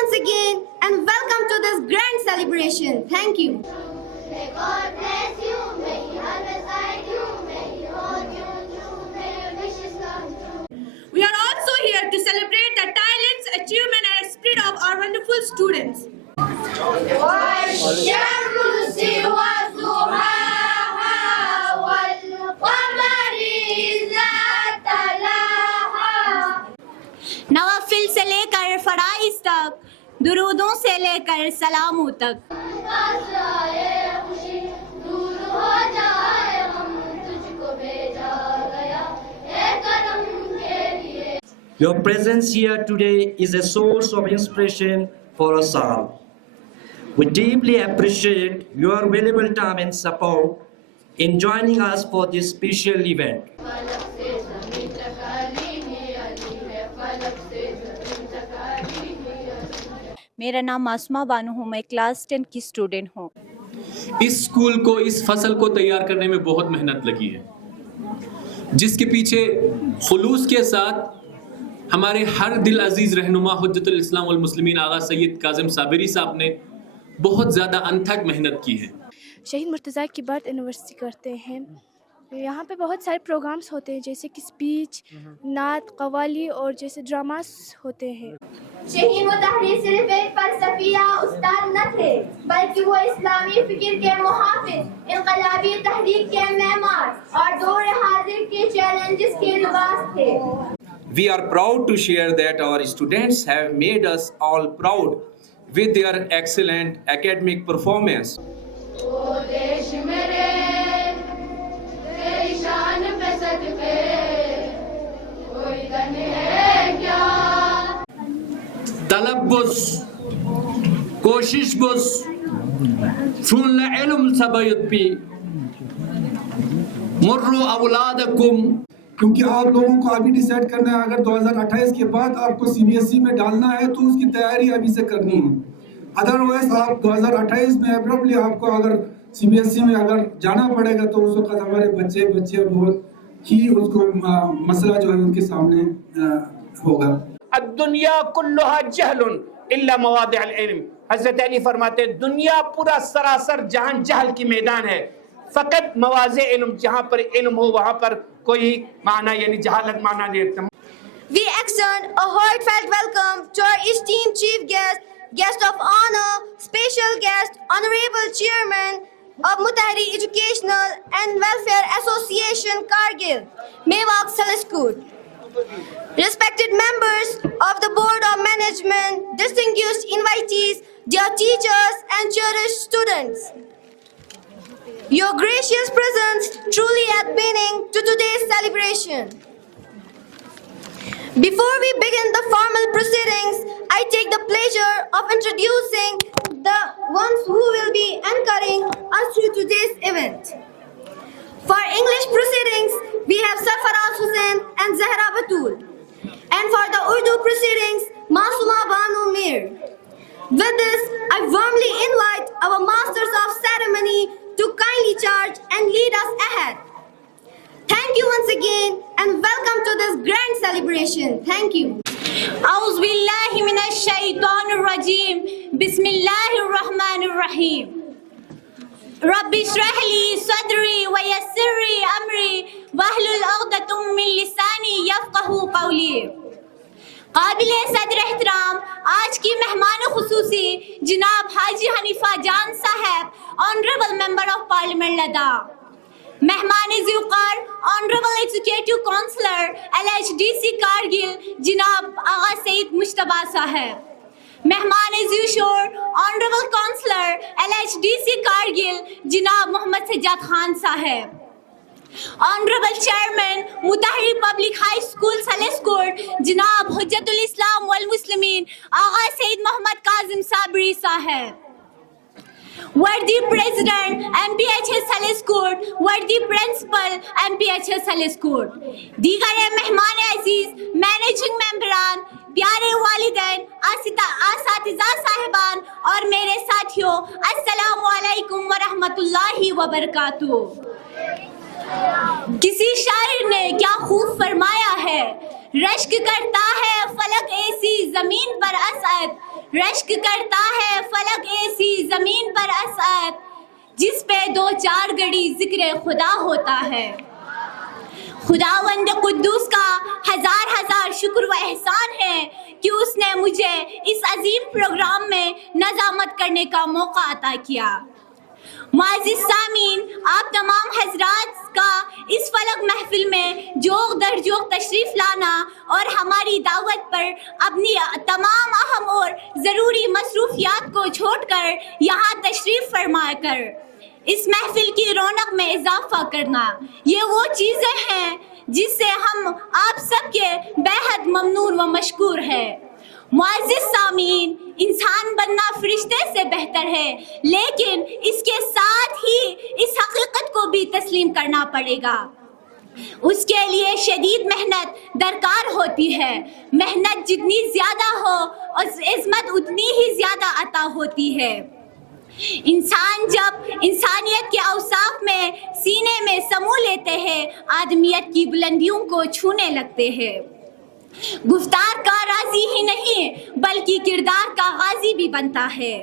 once again and welcome to this grand celebration. Thank you. May God bless you, may He always guide you, may He hold you true, may your wishes come true. We are also here to celebrate the talents, achievement and spirit of our wonderful students. والشمس وضحاها والقمر إذا تلاها. نوافل سے لے کر فرائض تک، درودوں سے لے کر سلاموں تک. خوشی دور ہو جائے غم تجھ کو بھیجا گیا اے کرم کے لیے. Your presence here today is a source of inspiration for us all. We deeply appreciate your valuable time and support in joining us for this special event. فلک سے زمین تک علی ہی علی ہے، فلک سے زمین تک علی ہی علی. میرا نام معصومہ بانو ہوں، میں کلاس 10 کی اسٹوڈنٹ ہوں. اس اسکول کو، اس فصل کو تیار کرنے میں بہت محنت لگی ہے، جس کے پیچھے خلوص کے ساتھ ہمارے ہر دل عزیز رہنما حجت الاسلام والمسلمین آغا سید کاظم صابری صاحب نے بہت زیادہ انتھک محنت کی ہے. شہید مرتضیٰ کی برتھ اینیورسری کرتے ہیں. یہاں پہ بہت سارے پروگرامس ہوتے ہیں جیسے کہ اسپیچ، نعت، قوالی اور جیسے ڈراماس ہوتے ہیں. شہید مطہری صرف ایک فلسفیہ استاد نہ تھے بلکہ وہ اسلامی فکر کے محافظ، انقلابی تحریک کے معمار اور دور حاضر کے چیلنجز کے لباس تھے. We are proud to share that our students have made us all proud with their excellent academic performance. او دیش میرے تیری شان پہ صدقے کوئی دن ہے کیا. طلب بس، کوشش بس، چون علم سبایت پی مرو اولادکم. کیونکہ آپ لوگوں کو ابھی ڈیسائیڈ کرنا ہے، اگر 2028 کے بعد آپ کو سی بی ایس ای میں ڈالنا ہے تو اس کی تیاری ابھی سے کرنی ہے. ادروائز آپ 2028 میں ابرپٹلی آپ کو اگر سی بی ایس ای میں اگر جانا پڑے گا تو اس وقت ہمارے بچے بہت ہی اس کو مسئلہ جو ہے ان کے سامنے ہوگا. الدنیا کلها جہل الا مواضع العلم. حضرت علی فرماتے ہیں دنیا پورا سراسر جہان جہل کی میدان ہے، فقط مواضع علم، جہاں پر علم ہو وہاں پر کوئی معنی یعنی جہالت معنی نہیں رکھتا. We extend a heartfelt welcome to our esteemed chief guest, guest of honor, special guest, honorable chairman of Mutahari Educational and Welfare Association, Kargil, Mewak Saleskut. Respected members of the Board of Management, distinguished invitees, dear teachers and cherished students. Your gracious presence truly adds meaning to today's celebration. Before we begin the formal proceedings, I take the pleasure of introducing the ones who will be anchoring us through today's event. For English proceedings, we have Sarfaraz Hussain and Zahra Batul. And for the Urdu proceedings, Masuma Banu Mir. With this, I warmly invite our Masters of Ceremony to kindly charge and lead us ahead. Thank you once again and welcome to this grand celebration. Thank you. اعوذ باللہ من الشیطان الرجیم، بسم اللہ الرحمن الرحیم. رب اشرح لی صدری ویسر لی امری واحلل عقدۃ من لسانی یفقہوا قولی. قابل صدر احترام آج کی مہمان خصوصی جناب Haji Hanifa Jan Sahab, honourable member of parliament Ladakh. مہمان ذوقار honourable executive councillor LHDC Kargil جناب آغا سید مشتبہ صاحب. مہمان ذوشور آنریبل کونسلر LHDC کارگل جناب Mohammad Sajjad Khan Sahab. Honourable chairman Mutahhari public high school سلیسکوٹ جناب حجت الاسلام والمسلمین آغا سید محمد کاظم صابری صاحب. وردی پریزیڈنٹ MPHS سلیسکوٹ، وردی پرنسپل MPHS سلیسکوٹ، دیگر مہمان عزیز، مینیجنگ ممبران، پیارے والدین، اساتذہ صاحبان اور میرے ساتھیوں، السلام علیکم ورحمۃ اللہ وبرکاتہ. کسی شاعر نے کیا خوب فرمایا ہے، رشک کرتا ہے فلک ایسی زمین پر اسعد, رشک کرتا ہے فلک ایسی زمین پر اسعد, جس پہ دو چار گھڑی ذکر خدا ہوتا ہے. خداوند قدوس کا ہزار ہزار شکر و احسان ہے کہ اس نے مجھے اس عظیم پروگرام میں نظامت کرنے کا موقع عطا کیا. معزز سامعین, آپ تمام حضرات کا اس فلک محفل میں جوق در جوق تشریف لانا اور ہماری دعوت پر اپنی تمام اہم اور ضروری مصروفیات کو چھوڑ کر یہاں تشریف فرما کر اس محفل کی رونق میں اضافہ کرنا, یہ وہ چیزیں ہیں جس سے ہم آپ سب کے بےحد ممنون و مشکور ہیں. معزز سامعین, انسان بننا فرشتے سے بہتر ہے, لیکن اس کے ساتھ ہی اس حقیقت کو بھی تسلیم کرنا پڑے گا. اس کے لیے شدید محنت درکار ہوتی ہے. محنت جتنی زیادہ ہو عظمت اتنی ہی زیادہ عطا ہوتی ہے. انسان جب انسانیت کے اوصاف میں سینے میں سمو لیتے ہیں, آدمیت کی بلندیوں کو چھونے لگتے ہیں. گفتار کا راضی ہی نہیں بلکہ کردار کا غازی بھی بنتا ہے.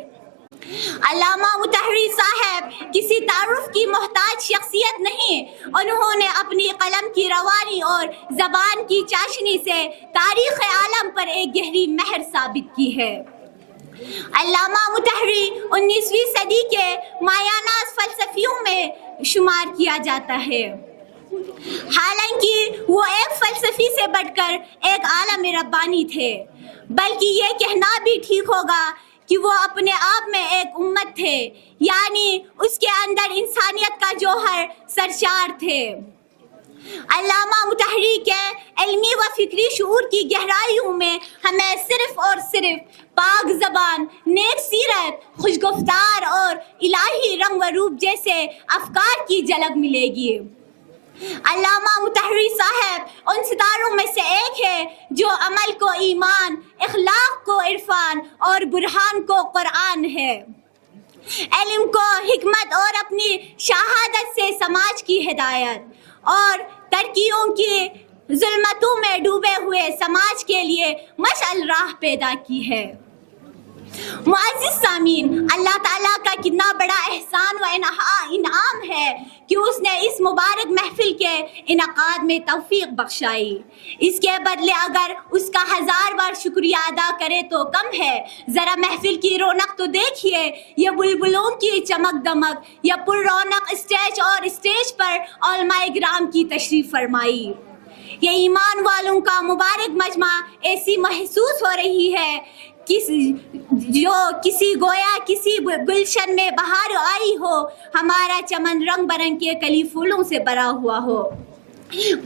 علامہ مطہری صاحب کسی تعارف کی محتاج شخصیت نہیں, انہوں نے اپنی قلم کی روانی اور زبان کی چاشنی سے تاریخ عالم پر ایک گہری مہر ثابت کی ہے. علامہ مطہری 19ویں صدی کے مایاناز فلسفیوں میں شمار کیا جاتا ہے. حالانکہ وہ ایک فلسفی سے بڑھ کر ایک عالم ربانی تھے, بلکہ یہ کہنا بھی ٹھیک ہوگا کہ وہ اپنے آپ میں ایک امت تھے, یعنی اس کے اندر انسانیت کا جوہر سرشار تھے. علامہ مطہری کے علمی و فکری شعور کی گہرائیوں میں ہمیں صرف اور صرف پاک زبان, نیک سیرت, خوش گفتار اور الہی رنگ و روپ جیسے افکار کی جھلک ملے گی. علامہ مطہری صاحب ان ستاروں میں سے ایک ہے جو عمل کو ایمان, اخلاق کو عرفان اور برہان کو قرآن ہے. علم کو حکمت اور اپنی شہادت سے سماج کی ہدایت اور ترقیوں کی ظلمتوں میں ڈوبے ہوئے سماج کے لیے مشعل راہ پیدا کی ہے. معزز سامعین, اللہ تعالیٰ کا کتنا بڑا احسان و انعام ہے کہ اس نے اس مبارک محفل کے انعقاد میں توفیق بخشائی. اس کے بدلے اگر اس کا 1000 بار شکریہ ادا کرے تو کم ہے. ذرا محفل کی رونق تو دیکھیے, یہ بلبلوں کی چمک دمک, یہ پر رونق اسٹیج اور اسٹیج پر علماء کرام کی تشریف فرمائی. یہ ایمان والوں کا مبارک مجمع ایسی محسوس ہو رہی ہے جو کسی گویا کسی گلشن میں بہار آئی ہو, ہمارا چمن رنگ برنگ کے کلی پھولوں سے بھرا ہوا ہو.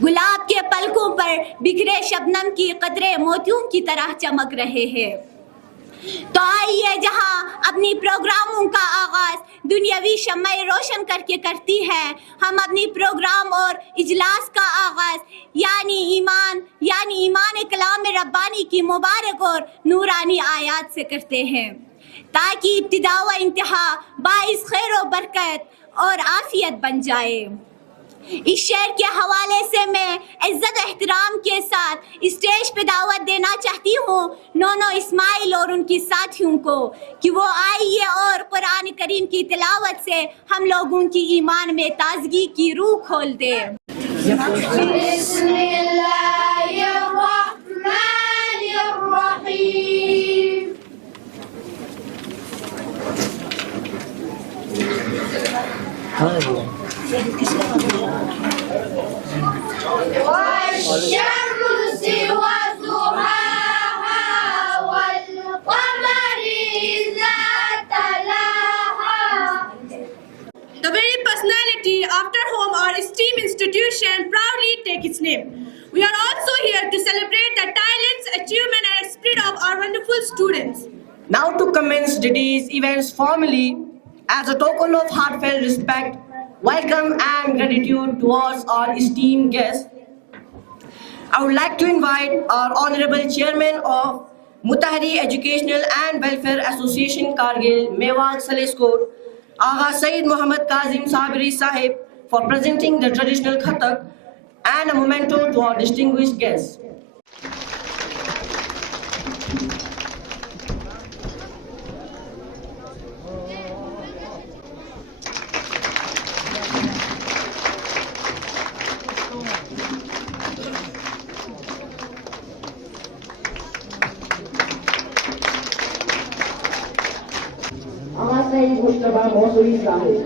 گلاب کے پلکوں پر بکھرے شبنم کی قطرے موتیوں کی طرح چمک رہے ہیں. تو آئیے, جہاں اپنی پروگراموں کا آغاز دنیاوی شمع روشن کر کے کرتی ہے, ہم اپنی پروگرام اور اجلاس کا آغاز یعنی ایمان کلام ربانی کی مبارک اور نورانی آیات سے کرتے ہیں, تاکہ ابتدا و انتہا باعث خیر و برکت اور عافیت بن جائے. اس شعر کے حوالے سے میں عزت و احترام کے ساتھ اسٹیج پہ دعوت دینا چاہتی ہوں نونو اسماعیل اور ان کی ساتھیوں کو کہ وہ آئیے اور قرآن کریم کی تلاوت سے ہم لوگوں کی ایمان میں تازگی کی روح کھول دے. بسم اللہ الرحمن الرحیم. والشمس وضحاها والقمر إذا تلاها. The very personality after whom our esteemed institution proudly takes its name. We are also here to celebrate the talents, achievement and spirit of our wonderful students. Now to commence today's events formally, as a token of heartfelt respect, welcome and gratitude towards our esteemed guests, I would like to invite our Honorable Chairman of Mutahari Educational and Welfare Association Kargil, Mewat Saleskot, Agha Sayyid Muhammad Kazim Sabri Sahib, for presenting the traditional Khatak and a memento to our distinguished guests. مصطفیٰ موصوی صاحب.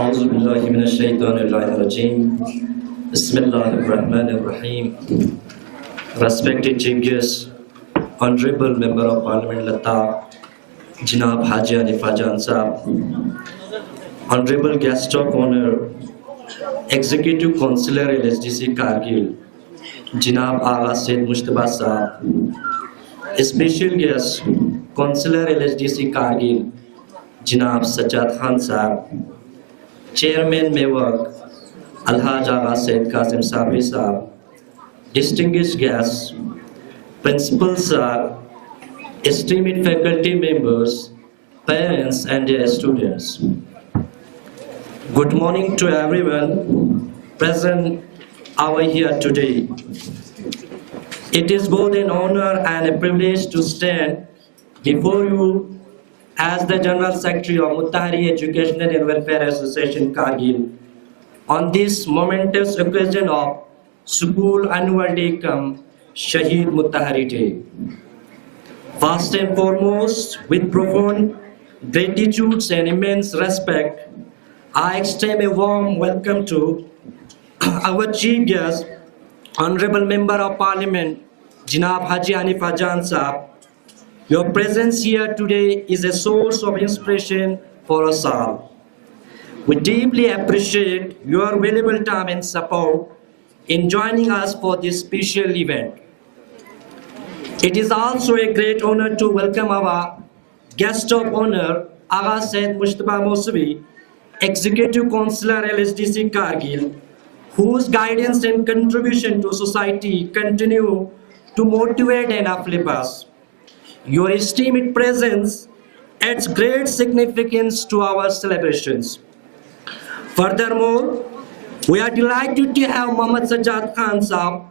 أعوذ بالله من الشيطان الرجيم. Bismillahirrahmanirrahim. Respected Chief Guest, Honorable Member of Parliament Ladakh, Janab Haji Hanifa Jan Sahab, Honorable Guest of Honor, Executive Councillor LSDC Kargil, Janab Agha Said Mushtaba Sahab, Special Guest, Councillor LSDC Kargil, Janab Sajjad Khan Sahab, Chairman Mewak, Alhaj Agha Said Qasim Sabri Sahab, distinguished guests, principals, esteemed faculty members, parents and their students. Good morning to everyone present over here today. It is both an honor and a privilege to stand before you as the General Secretary of Muttahari Educational and Welfare Association Kargil on this momentous occasion of School Annual Day cum Shaheed Muttahari Day. First and foremost, with profound gratitude and immense respect, I extend a warm welcome to our Chief Guest, Honorable Member of Parliament, Janab Haji Hanifa Jan Sahab. Your presence here today is a source of inspiration for us all. We deeply appreciate your valuable time and support in joining us for this special event. It is also a great honor to welcome our guest of honor, Agha Said Mushtaba Mosavi, Executive Councillor LSDC Kargil, whose guidance and contribution to society continue to motivate and uplift us. Your esteemed presence adds great significance to our celebrations. Furthermore, we are delighted to have Muhammad Sajjad Khan Sahab,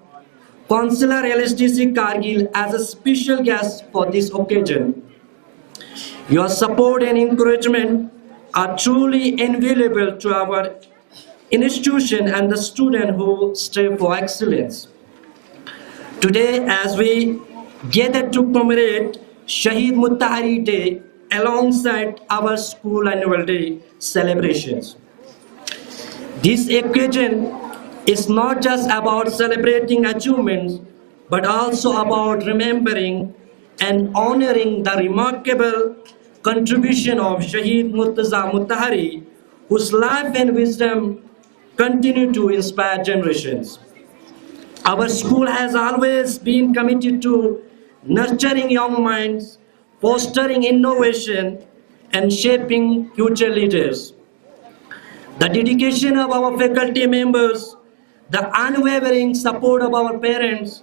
Councillor LSDC Kargil, as a special guest for this occasion. Your support and encouragement are truly invaluable to our institution and the students who strive for excellence. Today, as we gather to commemorate Shaheed Muttahari Day alongside our school annual day celebrations. This occasion is not just about celebrating achievements, but also about remembering and honoring the remarkable contribution of Shaheed Murtaza Muttahari, whose life and wisdom continue to inspire generations. Our school has always been committed to nurturing young minds, fostering innovation, and shaping future leaders. The dedication of our faculty members, the unwavering support of our parents,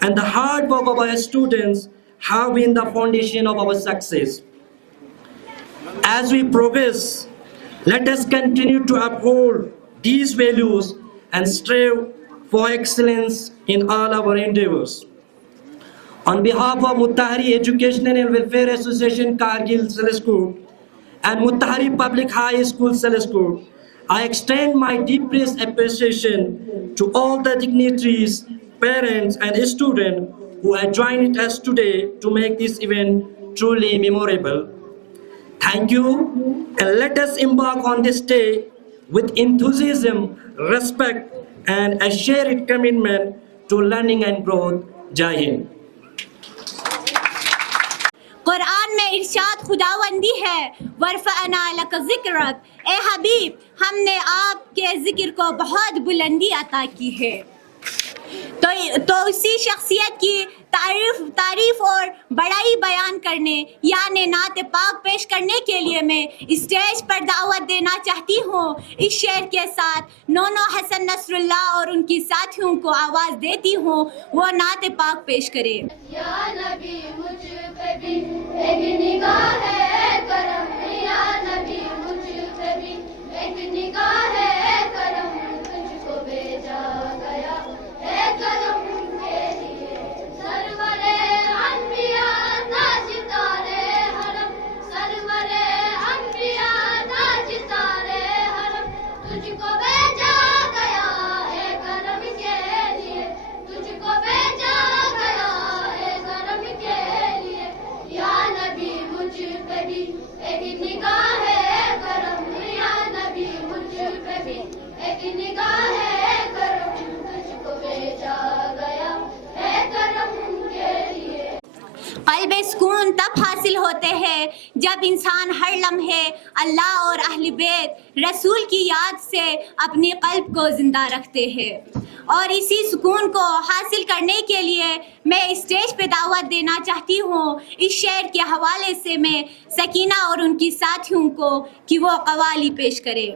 and the hard work of our students have been the foundation of our success. As we progress, let us continue to uphold these values and strive for excellence in all our endeavors. On behalf of Muttahari Educational and Welfare Association Kargil Selescope and Muttahari Public High School Selescope, I extend my deepest appreciation to all the dignitaries, parents and students who have joined us today to make this event truly memorable. Thank you, and let us embark on this day with enthusiasm, respect, and a shared commitment to learning and growth. Jai Hind. قرآن میں ارشاد خداوندی ہے ورفعنا لک ذکرک، اے حبیب ہم نے آپ کے ذکر کو بہت بلندی عطا کی ہے. تو اسی شخصیت کی تعریف اور بڑائی بیان کرنے یعنی نعت پاک پیش کرنے کے لیے میں اسٹیج پر دعوت دینا چاہتی ہوں. اس شعر کے ساتھ نونو حسن نصر اللہ اور ان کی ساتھیوں کو آواز دیتی ہوں وہ نعت پاک پیش کرے. یا نبی مجھ پہ بھی ایک نگاہ ہے کرم، یا نبی مجھ پہ بھی ایک نگاہ ہے کرم، تجھ کو بھیجا گیا ہے کرم کے لیے. سرور انبیاء تاج تارے حرم، سرور انبیاء تاج تارے حرم، تجھ کو بھیجا گیا ہے کرم کے لیے، تجھ کو بھیجا گیا ہے کرم کے لیے. یا نبی مجھ پہ بھی ایک نگاہ ہے کرم، یا نبی مجھ پہ بھی ایک نگاہ ہے کرم، تجھ کو بھیجا گیا ہے کرم کے لیے. قلب سکون تب حاصل ہوتے ہیں جب انسان ہر لمحے اللہ اور اہل بیت رسول کی یاد سے اپنی قلب کو زندہ رکھتے ہیں. اور اسی سکون کو حاصل کرنے کے لیے میں اسٹیج پہ دعوت دینا چاہتی ہوں اس شعر کے حوالے سے میں سکینہ اور ان کی ساتھیوں کو کہ وہ قوالی پیش کرے.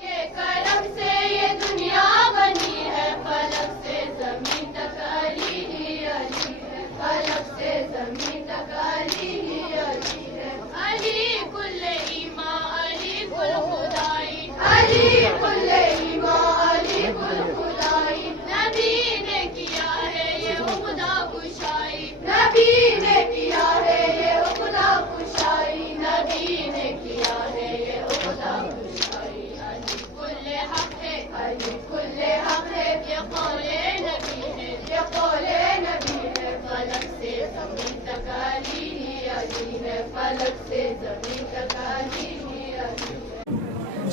کہ کرم سے یہ دنیا بنی ہے، فلک سے زمین تک علی ہی علی ہے، فلک سے زمین تک علی ہی علی ہے. علی کل ایمان علی کل خدائی، علی کل ایمان علی کل خدائی. نبی نے کیا ہے یہ عقدہ کشائی، نبی نے کیا ہے یہ عقدہ کشائی، نبی نے کیا ہے یہ عقدہ کشائی. علی کل حق ہے، علی کل حق ہے، یہ قول نبی ہے، یہ قول نبی ہے. فلک سے زمین تک علی ہی علی ہے، فلک سے زمین تک علی ہی علی ہے.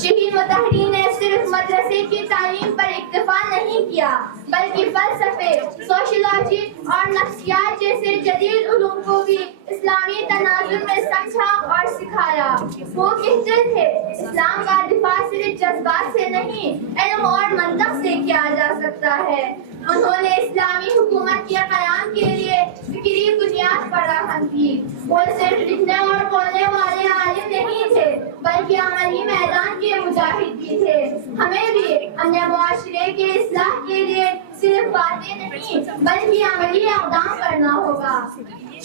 شہید مطہری نے صرف مدرسے کی تعلیم پر اکتفا نہیں کیا بلکہ فلسفے، سوشیولوجی اور نفسیات جیسے جدید علوم کو بھی اسلامی تناظر میں سمجھا اور سکھایا. وہ کہتے تھے اسلام کا دفاع صرف جذبات سے نہیں علم اور منطق سے کیا جا سکتا ہے. انہوں نے اسلامی حکومت کے قیام کے لیے فکری بنیاد فراہم کی. وہ صرف لکھنے اور بولنے والے عالم نہیں تھے بلکہ عملی میدان کے مجاہد بھی تھے. ہمیں بھی اپنے معاشرے کے اصلاح کے لیے صرف باتیں نہیں بلکہ عملی اقدام کرنا ہوگا.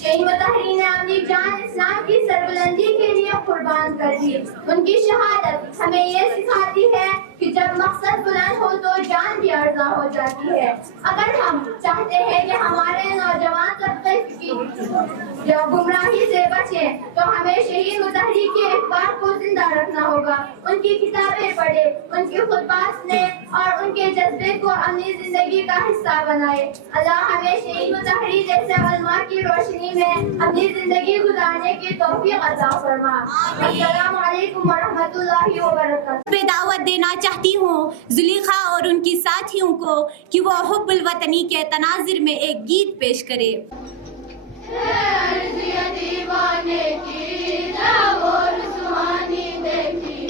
شہید مطہری نے اپنی جان اسلام کی سربلندی کے لیے قربان کر دی. ان کی شہادت ہمیں یہ سکھاتی ہے کہ جب مقصد بلند ہو تو جان بھی ارزاں ہو جاتی ہے. اگر ہم چاہتے ہیں کہ ہمارے نوجوان طبقے کی گمراہی سے بچیں تو ہمیں شہید مطہری کے افکار کو زندہ رکھنا ہوگا. ان کی کتابیں پڑھیں، ان کے خطبات سنیں اور ان کے جذبے کو اپنی زندگی کا حصہ بنائے. اللہ ہمیں شہید مطہری جیسے علماء کی روشنی میں اپنی زندگی گزارنے کی توفیق عطا فرما. السلام علیکم ورحمۃ اللہ وبرکاتہ. پہ دعوت دینا چاہتی ہوں زلیخا اور ان کی ساتھیوں کو کہ وہ حب الوطنی کے تناظر میں ایک گیت پیش کرے. دیوانے کی لاہور سہانی دیکھی،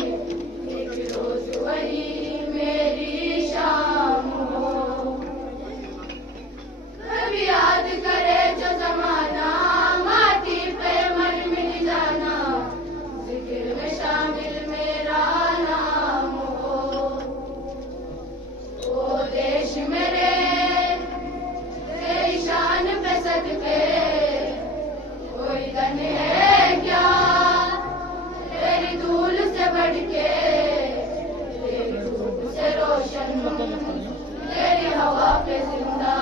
ایک روز وہی میری شام ہو. کبھی یاد کرے جو زمانہ ماٹی پہ من مل جانا، ذکر میں شامل میرا نام ہو. او دیش میرے تیری شان پہ صدقے کوئی دن ہے کیا تیری دھول سے بڑھ کے، تیری دھوپ سے روشن تیری ہوا پہ زندہ.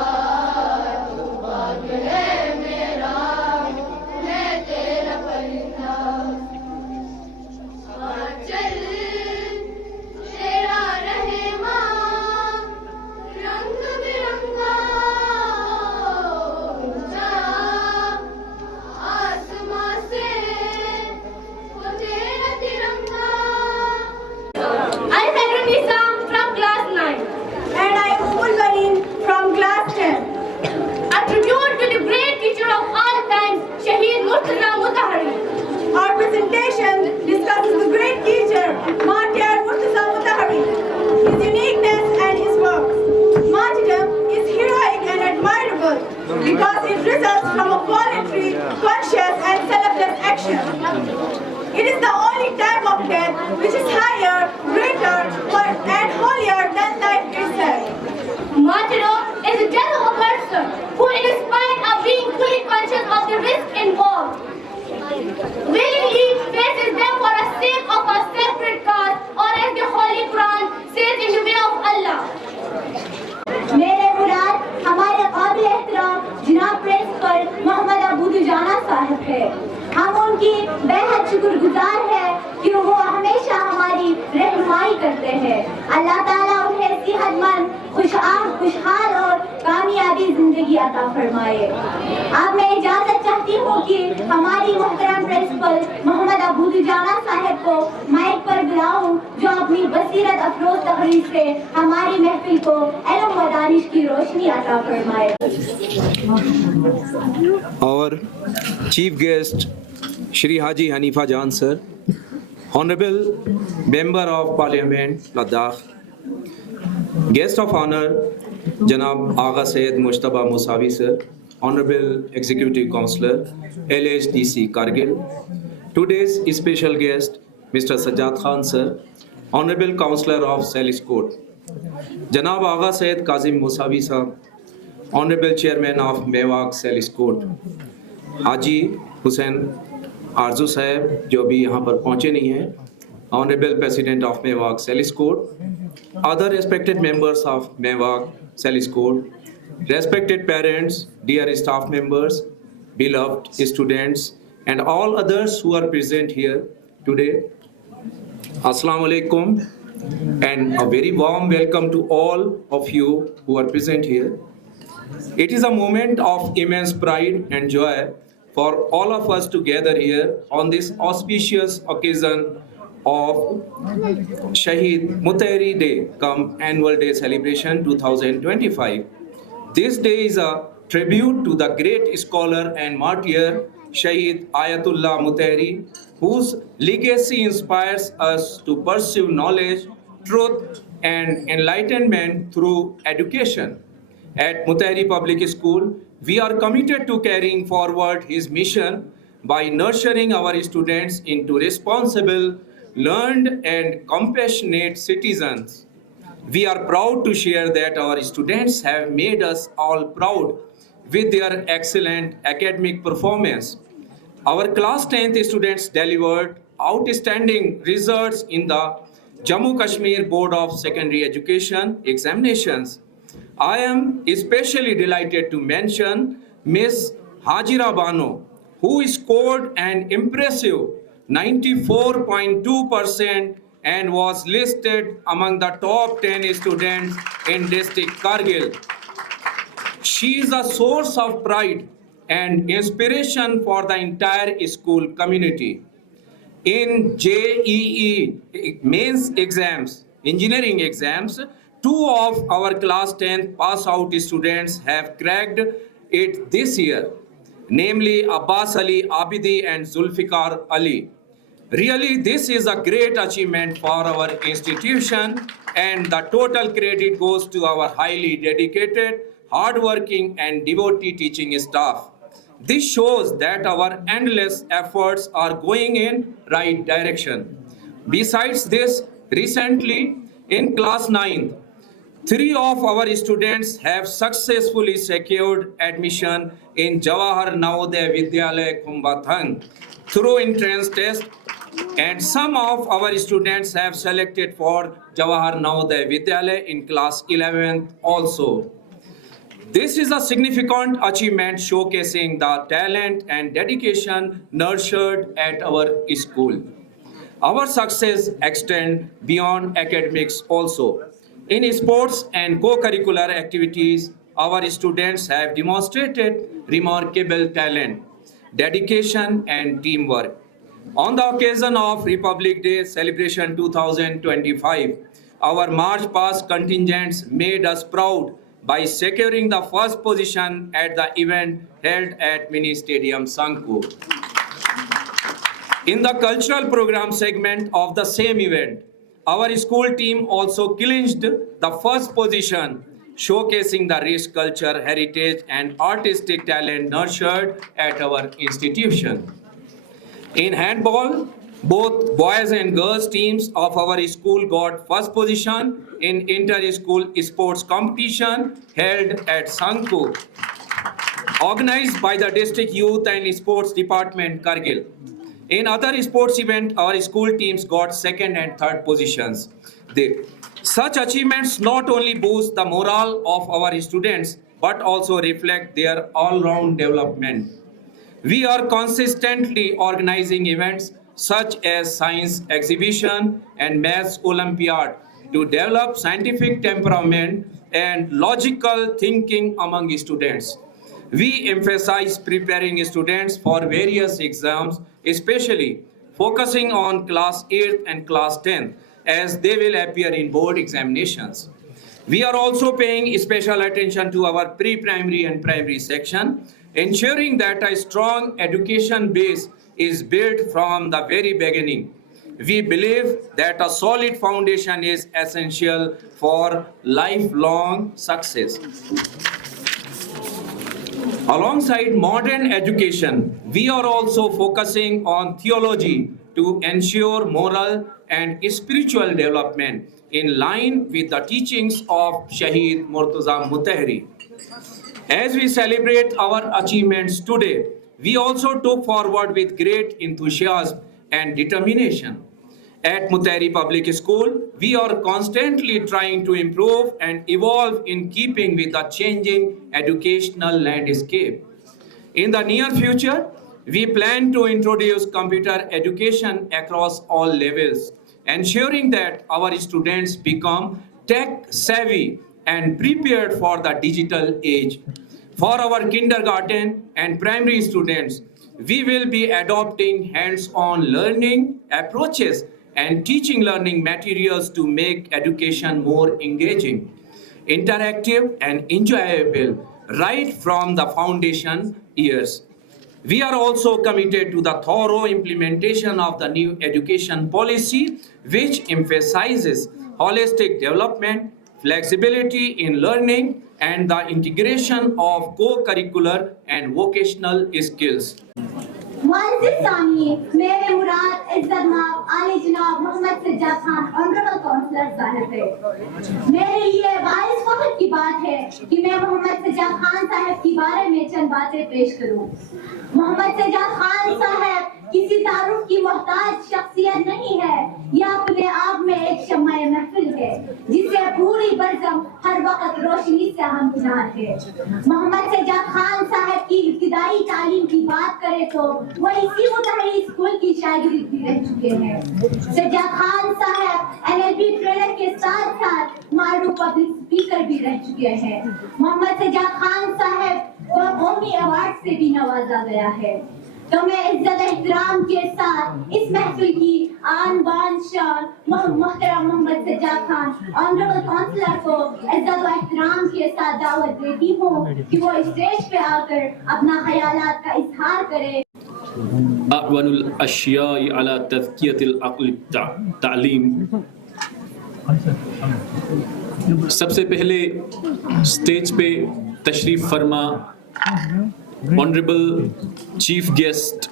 تو باغ ہے میرا میں تیرا پرندہ. چل تیرا رہنما رنگ برنگا آسمان سے وہ تیرا ترنگا type of death which is higher, greater, and holier than life itself. Martyrdom is the death of a person who, in spite of being fully conscious of the risk involved, willingly faces them for the sake of a separate cause, or as the Holy Quran says, in the way of Allah. میرے مراد ہمارے قابل احترام جناب principal محمد ابو دجانہ صاحب ہے. ہم ان کی بہت شکر گزار ہیں کہ وہ ہمیشہ ہماری رہنمائی کرتے ہیں. اللہ تعالیٰ انہیں صحت مند، خوشحال اور کامیابی زندگی عطا فرمائے. اب میں اجازت چاہتی ہوں کہ ہماری محترم پرنسپل محمد ابو دجانہ صاحب کو مائک پر بلاؤں، جو اپنی بصیرت افروز تقریر سے ہماری محفل کو علم و دانش کی روشنی عطا فرمائے. Our chief guest, Shri Haji Hanifa Jan sir, Honorable Member of Parliament, Ladakh, Guest of Honor, Janab Agha Syed Mushtaba Musavi sir, Honorable Executive Councillor, LHDC Kargil, today's special guest, Mr. Sajjad Khan sir, Honorable Councillor of Saliscote, Janab Agha Syed Kazim Musavi sir, Honorable Chairman of Mewak Saliscote, Haji Hussain Arzu Sahib, جو بھی یہاں پر پہنچے نہیں ہیں, Honorable President of Mewak Saliscote, other respected members of Mewak Saliscote, respected parents, dear staff members, beloved students, and all others who are present here today. Assalamu alaikum, and a very warm welcome to all of you who are present here. It is a moment of immense pride and joy for all of us to gather here on this auspicious occasion of Shaheed Mutahari Day, come Annual Day Celebration 2025. This day is a tribute to the great scholar and martyr Shaheed Ayatullah Mutahari, whose legacy inspires us to pursue knowledge, truth, and enlightenment through education. At Mutahari Public School, we are committed to carrying forward his mission by nurturing our students into responsible, learned, and compassionate citizens. We are proud to share that our students have made us all proud with their excellent academic performance. Our class 10th students delivered outstanding results in the Jammu Kashmir Board of Secondary Education examinations. I am especially delighted to mention Ms. Hajira Bano, who scored an impressive 94.2% and was listed among the top 10 students in District Kargil. She is a source of pride and inspiration for the entire school community. In JEE mains exams, engineering exams, 2 of our class 10th pass-out students have cracked it this year, namely Abbas Ali Abidi and Zulfikar Ali. Really, this is a great achievement for our institution, and the total credit goes to our highly dedicated, hardworking, and devotee teaching staff. This shows that our endless efforts are going in right direction. Besides this, recently in class 9th, 3 of our students have successfully secured admission in Jawahar Navodaya Vidyalaya Kumbhathang through entrance test, and some of our students have selected for Jawahar Navodaya Vidyalaya in class 11th also. This is a significant achievement showcasing the talent and dedication nurtured at our school. Our success extends beyond academics also. In sports and co-curricular activities, our students have demonstrated remarkable talent, dedication, and teamwork. On the occasion of Republic Day Celebration 2025, our March Past contingents made us proud by securing the first position at the event held at Mini Stadium Sangpur. In the cultural program segment of the same event, our school team also clinched the first position, showcasing the rich culture, heritage, and artistic talent nurtured at our institution. In handball, Both boys and girls teams of our school got first position in inter-school sports competition held at Sanko, organized by the District Youth and Sports Department, Kargil. In other sports events, our school teams got second and third positions. Such achievements not only boost the morale of our students, but also reflect their all-round development. We are consistently organizing events such as science exhibition and maths Olympiad to develop scientific temperament and logical thinking among students. We emphasize preparing students for various exams, especially focusing on class 8th and class 10th, as they will appear in board examinations. We are also paying special attention to our pre-primary and primary section, ensuring that a strong education base is built from the very beginning. We believe that a solid foundation is essential for lifelong success. Alongside modern education, we are also focusing on theology to ensure moral and spiritual development in line with the teachings of Shaheed Murtaza Mutahari. As we celebrate our achievements today, we also took forward with great enthusiasm and determination. At Mutahari Public School, we are constantly trying to improve and evolve in keeping with the changing educational landscape. In the near future, we plan to introduce computer education across all levels, ensuring that our students become tech-savvy and prepared for the digital age. For our kindergarten and primary students, we will be adopting hands-on learning approaches and teaching learning materials to make education more engaging, interactive, and enjoyable right from the foundation years. We are also committed to the thorough implementation of the new education policy, which emphasizes holistic development, flexibility in learning, and the integration of co-curricular and vocational skills. معزز سامعین، میرے مراد عزت مآب عالی جناب Mohammad Sajjad Khan honourable counsellor صاحب ہے۔ میرے لیے باعث فخر کی بات ہے کہ میں محمد سجاد خان صاحب کے بارے میں چند باتیں پیش کروں۔ محمد سجاد خان صاحب کسی تعارف کی محتاج شخصیت نہیں ہے، یہ اپنے آپ میں ایک شمع محفل ہے جسے پوری برزم ہر وقت روشنی سے ہمکنار ہے۔ محمد سجاد خان صاحب کی ابتدائی تعلیم کی بات کرے تو وہ اسی متحری اسکول کی شاگرد بھی رہ چکے ہیں۔ سجاد خان صاحب NLP ٹرینر کے ساتھ ساتھ معروف پبلک اسپیکر بھی رہ چکے ہیں۔ محمد سجاد خان صاحب کو قومی ایوارڈ سے بھی نوازا گیا ہے۔ تو میں عزت احترام کے ساتھ اس محفل کی آن بان شان محترم محمد سجاد خان آنریبل کونسلر کو عزت و احترام کے ساتھ دعوت دیتی ہوں کہ وہ اسٹیج پہ آ کر اپنا خیالات کا اظہار کرے۔ اعون الاشیاء علی تزکیۃ العقل تعلیم۔ سب سے پہلے اسٹیج پہ تشریف فرما honourable chief guest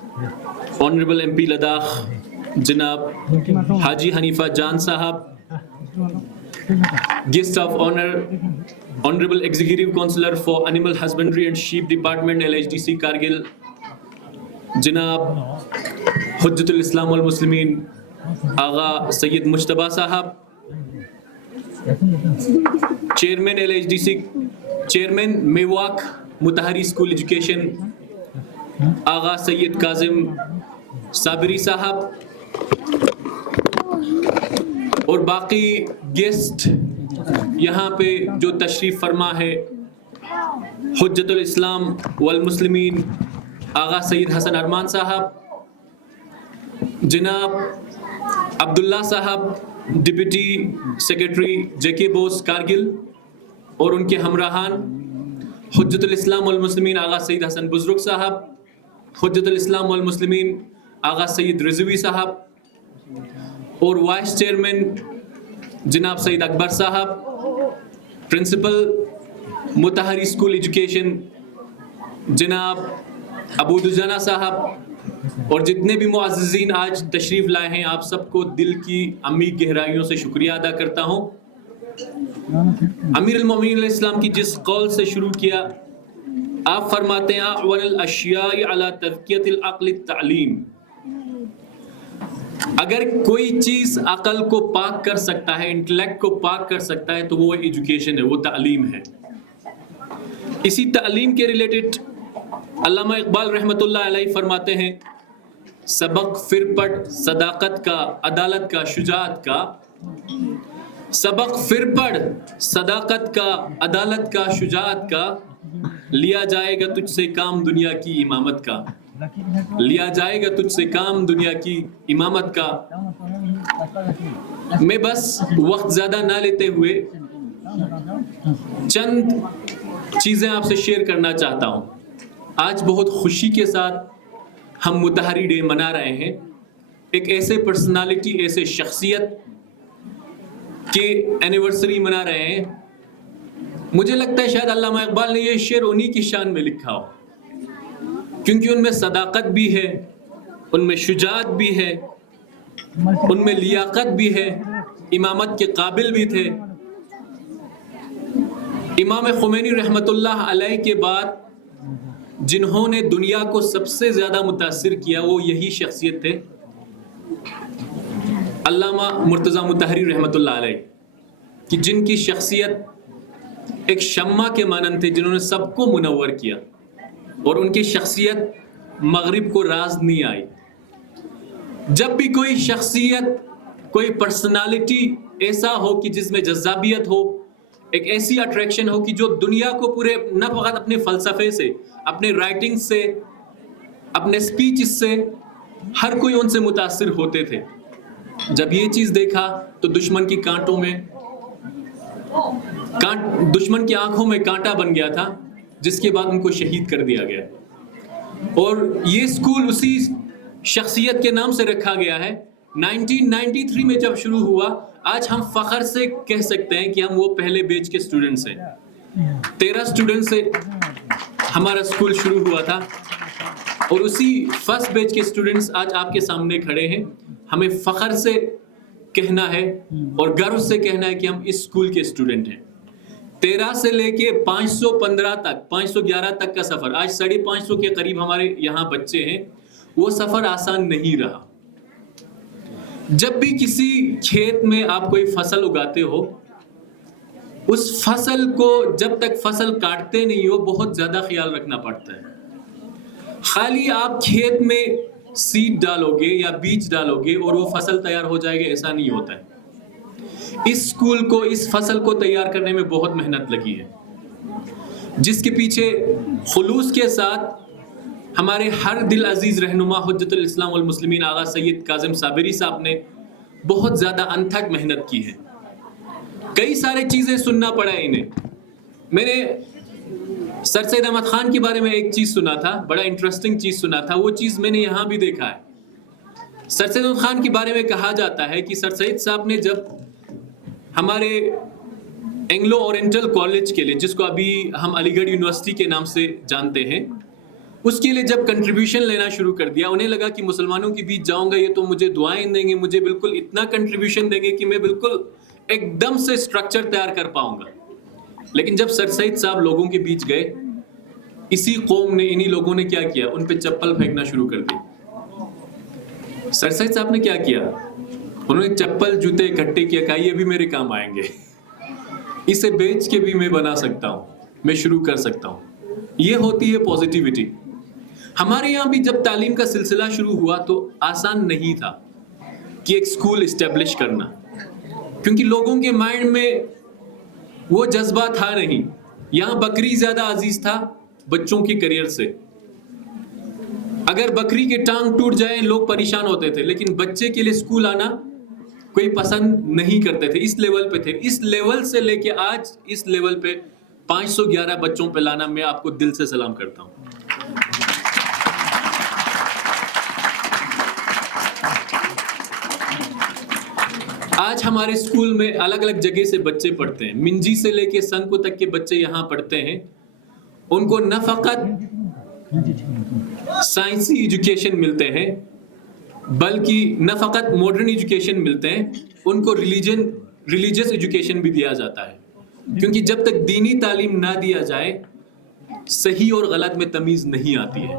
honourable MP Ladakh جناب Haji Hanifa Jan Sahab, guest of honour honourable executive councillor for animal husbandry and sheep department LHDC Kargil جناب حجت الاسلام والمسلمین Agha Syed Mujtaba Sahab, chairman LHDC chairman میواک متحری اسکول ایجوکیشن آغا سید کاظم صابری صاحب، اور باقی گیسٹ یہاں پہ جو تشریف فرما ہے، حجت الاسلام والمسلمین آغا سید حسن ارمان صاحب، جناب عبداللہ صاحب deputy secretary JK BOSE Kargil اور ان کے ہمراہان، حجت الاسلام والمسلمین آغا سید حسن بزرگ صاحب، حجت الاسلام والمسلمین آغا سید رضوی صاحب، اور وائس چیئرمین جناب سید اکبر صاحب، پرنسپل متحری اسکول ایجوکیشن جناب ابو دجانہ صاحب، اور جتنے بھی معززین آج تشریف لائے ہیں آپ سب کو دل کی عمیق گہرائیوں سے شکریہ ادا کرتا ہوں. امیر المومنین علیہ السلام کی جس قول سے شروع کیا، آپ فرماتے ہیں اعول الاشیاء علی تزکیۃ العقل التعلیم. اگر کوئی چیز عقل کو پاک کر سکتا ہے، انٹلیکٹ کو پاک کر سکتا ہے تو وہ ایجوکیشن ہے، وہ تعلیم ہے. اسی تعلیم کے ریلیٹڈ علامہ اقبال رحمۃ اللہ علیہ فرماتے ہیں سبق پھر پڑھ صداقت کا، عدالت کا، شجاعت کا. سبق پھر پڑھ صداقت کا، عدالت کا، شجاعت کا، لیا جائے گا تجھ سے کام دنیا کی امامت کا. لیا جائے گا تجھ سے کام دنیا کی امامت کا. میں بس وقت زیادہ نہ لیتے ہوئے چند چیزیں آپ سے شیئر کرنا چاہتا ہوں. آج بہت خوشی کے ساتھ ہم متحری ڈے منا رہے ہیں. ایک ایسے پرسنالٹی، ایسے شخصیت کے اینیورسری منا رہے ہیں. مجھے لگتا ہے شاید علامہ اقبال نے یہ شعر انہی کی شان میں لکھا ہو، کیونکہ ان میں صداقت بھی ہے، ان میں شجاعت بھی ہے، ان میں لیاقت بھی ہے، امامت کے قابل بھی تھے. امام خمینی رحمۃ اللہ علیہ کے بعد جنہوں نے دنیا کو سب سے زیادہ متاثر کیا وہ یہی شخصیت تھے، علامہ مرتضی مطہری رحمۃ اللہ علیہ، کہ جن کی شخصیت ایک شمع کے مانند تھے، جنہوں نے سب کو منور کیا، اور ان کی شخصیت مغرب کو راز نہیں آئی. جب بھی کوئی شخصیت، کوئی پرسنالٹی ایسا ہو کہ جس میں جذابیت ہو، ایک ایسی اٹریکشن ہو کہ جو دنیا کو پورے نہ فقط اپنے فلسفے سے، اپنے رائٹنگ سے، اپنے سپیچز سے، ہر کوئی ان سے متاثر ہوتے تھے. جب یہ چیز دیکھا تو دشمن کی کانٹوں میں، دشمن کی آنکھوں میں کانٹا بن گیا تھا، جس کے بعد ان کو شہید کر دیا گیا. اور یہ اسکول اسی شخصیت کے نام سے رکھا گیا ہے. 1993 میں جب شروع ہوا، آج ہم فخر سے کہہ سکتے ہیں کہ ہم وہ پہلے بیچ کے اسٹوڈنٹس ہیں. 13 اسٹوڈنٹ سے ہمارا اسکول شروع ہوا تھا، اور اسی فرسٹ بیچ کے اسٹوڈنٹس آج آپ کے سامنے کھڑے ہیں. ہمیں فخر سے کہنا ہے اور گرو سے کہنا ہے کہ ہم اس اسکول کے اسٹوڈنٹ ہیں. 13 سے لے کے 515 تک، 511 تک کا سفر، آج 550 کے قریب ہمارے یہاں بچے ہیں. وہ سفر آسان نہیں رہا. جب بھی کسی کھیت میں آپ کوئی فصل اگاتے ہو، اس فصل کو جب تک فصل کاٹتے نہیں ہو بہت زیادہ خیال رکھنا پڑتا ہے. خالی آپ کھیت میں سیڈ ڈالو گے یا بیج ڈالو گے اور وہ فصل تیار ہو جائے گا، ایسا نہیں ہوتا ہے. اس اسکول کو، اس فصل کو تیار کرنے میں بہت محنت لگی ہے، جس کے پیچھے خلوص کے ساتھ ہمارے ہر دل عزیز رہنما حجت الاسلام والمسلمین آغا سید کاظم صابری صاحب نے بہت زیادہ انتھک محنت کی ہے. کئی سارے چیزیں سننا پڑا انہیں. میں نے سر سید احمد خان کے بارے میں ایک چیز سنا تھا، بڑا انٹرسٹنگ چیز سنا تھا. وہ چیز میں نے یہاں بھی دیکھا ہے. سر سید احمد خان کے بارے میں کہا جاتا ہے کہ سر سید صاحب نے جب ہمارے اینگلو اورینٹل کالج کے لیے، جس کو ابھی ہم علی گڑھ یونیورسٹی کے نام سے جانتے ہیں، اس کے لیے جب کنٹریبیوشن لینا شروع کر دیا، انہیں لگا کہ مسلمانوں کے بیچ جاؤں گا یہ تو مجھے دعائیں دیں گے، مجھے بالکل اتنا کنٹریبیوشن دیں گے کہ میں بالکل ایک دم سے اسٹرکچر تیار کر پاؤں گا. لیکن جب سر سید صاحب لوگوں کے بیچ گئے، اسی قوم نے، انہی لوگوں نے کیا کیا؟ ان پہ چپل پھینکنا شروع کر دی. سر سید صاحب نے کیا کیا؟ انہوں نے چپل، جوتے اکٹھے کیا، کہا یہ بھی میرے کام آئیں گے، اسے بیچ کے بھی میں بنا سکتا ہوں، میں شروع کر سکتا ہوں. یہ ہوتی ہے پازیٹیوٹی. ہمارے یہاں بھی جب تعلیم کا سلسلہ شروع ہوا تو آسان نہیں تھا کہ ایک اسکول اسٹیبلش کرنا، کیونکہ لوگوں کے مائنڈ میں وہ جذبہ تھا نہیں. یہاں بکری زیادہ عزیز تھا بچوں کے کریئر سے. اگر بکری کے ٹانگ ٹوٹ جائیں لوگ پریشان ہوتے تھے، لیکن بچے کے لیے اسکول آنا کوئی پسند نہیں کرتے تھے. اس لیول پہ تھے. اس لیول سے لے کے آج اس لیول پہ 511 بچوں پہ لانا، میں آپ کو دل سے سلام کرتا ہوں. آج ہمارے اسکول میں الگ الگ جگہ سے بچے پڑھتے ہیں. منجی سے لے کے سنکو تک کے بچے یہاں پڑھتے ہیں. ان کو نہ فقط سائنسی ایجوکیشن ملتے ہیں بلکہ نہ فقط ماڈرن ایجوکیشن ملتے ہیں، ان کو ریلیجس ایجوکیشن بھی دیا جاتا ہے، کیونکہ جب تک دینی تعلیم نہ دیا جائے صحیح اور غلط میں تمیز نہیں آتی ہے،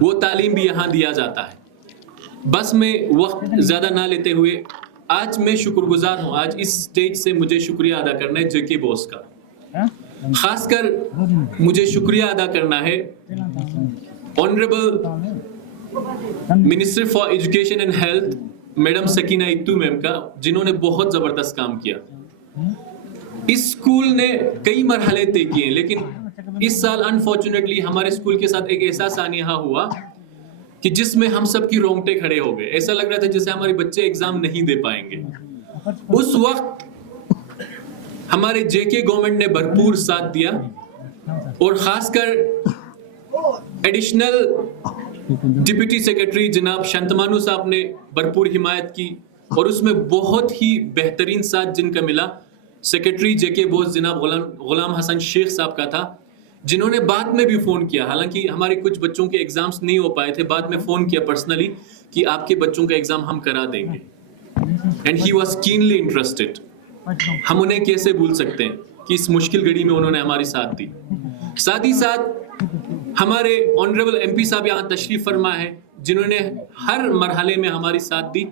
وہ تعلیم بھی یہاں دیا جاتا ہے۔ بس میں وقت زیادہ نہ لیتے ہوئے آج میں شکر گزار ہوں، آج اس سٹیج سے مجھے شکریہ ادا کرنا ہے JK بوس کا، خاص کر مجھے شکریہ ادا کرنا ہے honourable minister for education and health madam Sakina اتو میم کا، جنہوں نے بہت زبردست کام کیا۔ اس اسکول نے کئی مرحلے طے کیے لیکن اس سال انفارچونیٹلی ہمارے اسکول کے ساتھ ایک ایسا سانحہ ہوا کہ جس میں ہم سب کی رونگٹے کھڑے ہو گئے، ایسا لگ رہا تھا جیسے ہمارے بچے ایگزام نہیں دے پائیں گے۔ اس وقت ہمارے JK گورنمنٹ نے بھرپور ساتھ دیا اور خاص کر ایڈیشنل ڈپٹی سیکرٹری جناب شانتمانو صاحب نے بھرپور حمایت کی، اور اس میں بہت ہی بہترین ساتھ جن کا ملا سیکرٹری JK بوس جناب غلام حسن شیخ صاحب کا تھا، جنہوں نے بعد میں بھی فون کیا، حالانکہ ہمارے کچھ بچوں کے ایگزامز نہیں ہو پائے تھے، بعد میں فون کیا پرسنلی کہ آپ کے بچوں کا ایگزام ہم کرا دیں گے، and he was keenly interested. ہم انہیں کیسے بھول سکتے ہیں کہ اس مشکل گھڑی میں انہوں نے ہماری ساتھ دی۔ ساتھ ہی ساتھ ہمارے آنریبل MP صاحب یہاں تشریف فرما ہے، جنہوں نے ہر مرحلے میں ہماری ساتھ دی۔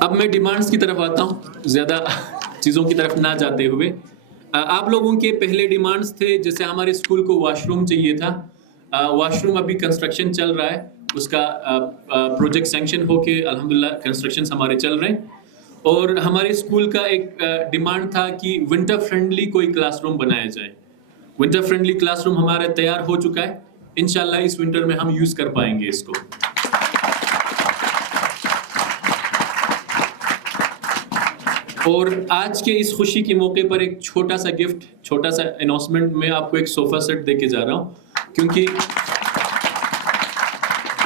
اب میں ڈیمانڈز کی طرف آتا ہوں، زیادہ چیزوں کی طرف نہ جاتے ہوئے۔ آپ لوگوں کے پہلے ڈیمانڈز تھے، جیسے ہمارے اسکول کو واش روم چاہیے تھا۔ واش روم ابھی کنسٹرکشن چل رہا ہے، اس کا پروجیکٹ سینکشن ہو کے الحمدللہ کنسٹرکشنز ہمارے چل رہے ہیں، اور ہمارے اسکول کا ایک ڈیمانڈ تھا کہ ونٹر فرینڈلی کوئی کلاس روم بنایا جائے۔ ونٹر فرینڈلی کلاس روم ہمارا تیار ہو چکا ہے، انشاءاللہ اس ونٹر میں ہم یوز کر پائیں گے اس کو۔ اور آج کے اس خوشی کے موقع پر ایک چھوٹا سا گفٹ، چھوٹا سا اناؤنسمنٹ، میں آپ کو ایک صوفہ سیٹ دے کے جا رہا ہوں، کیونکہ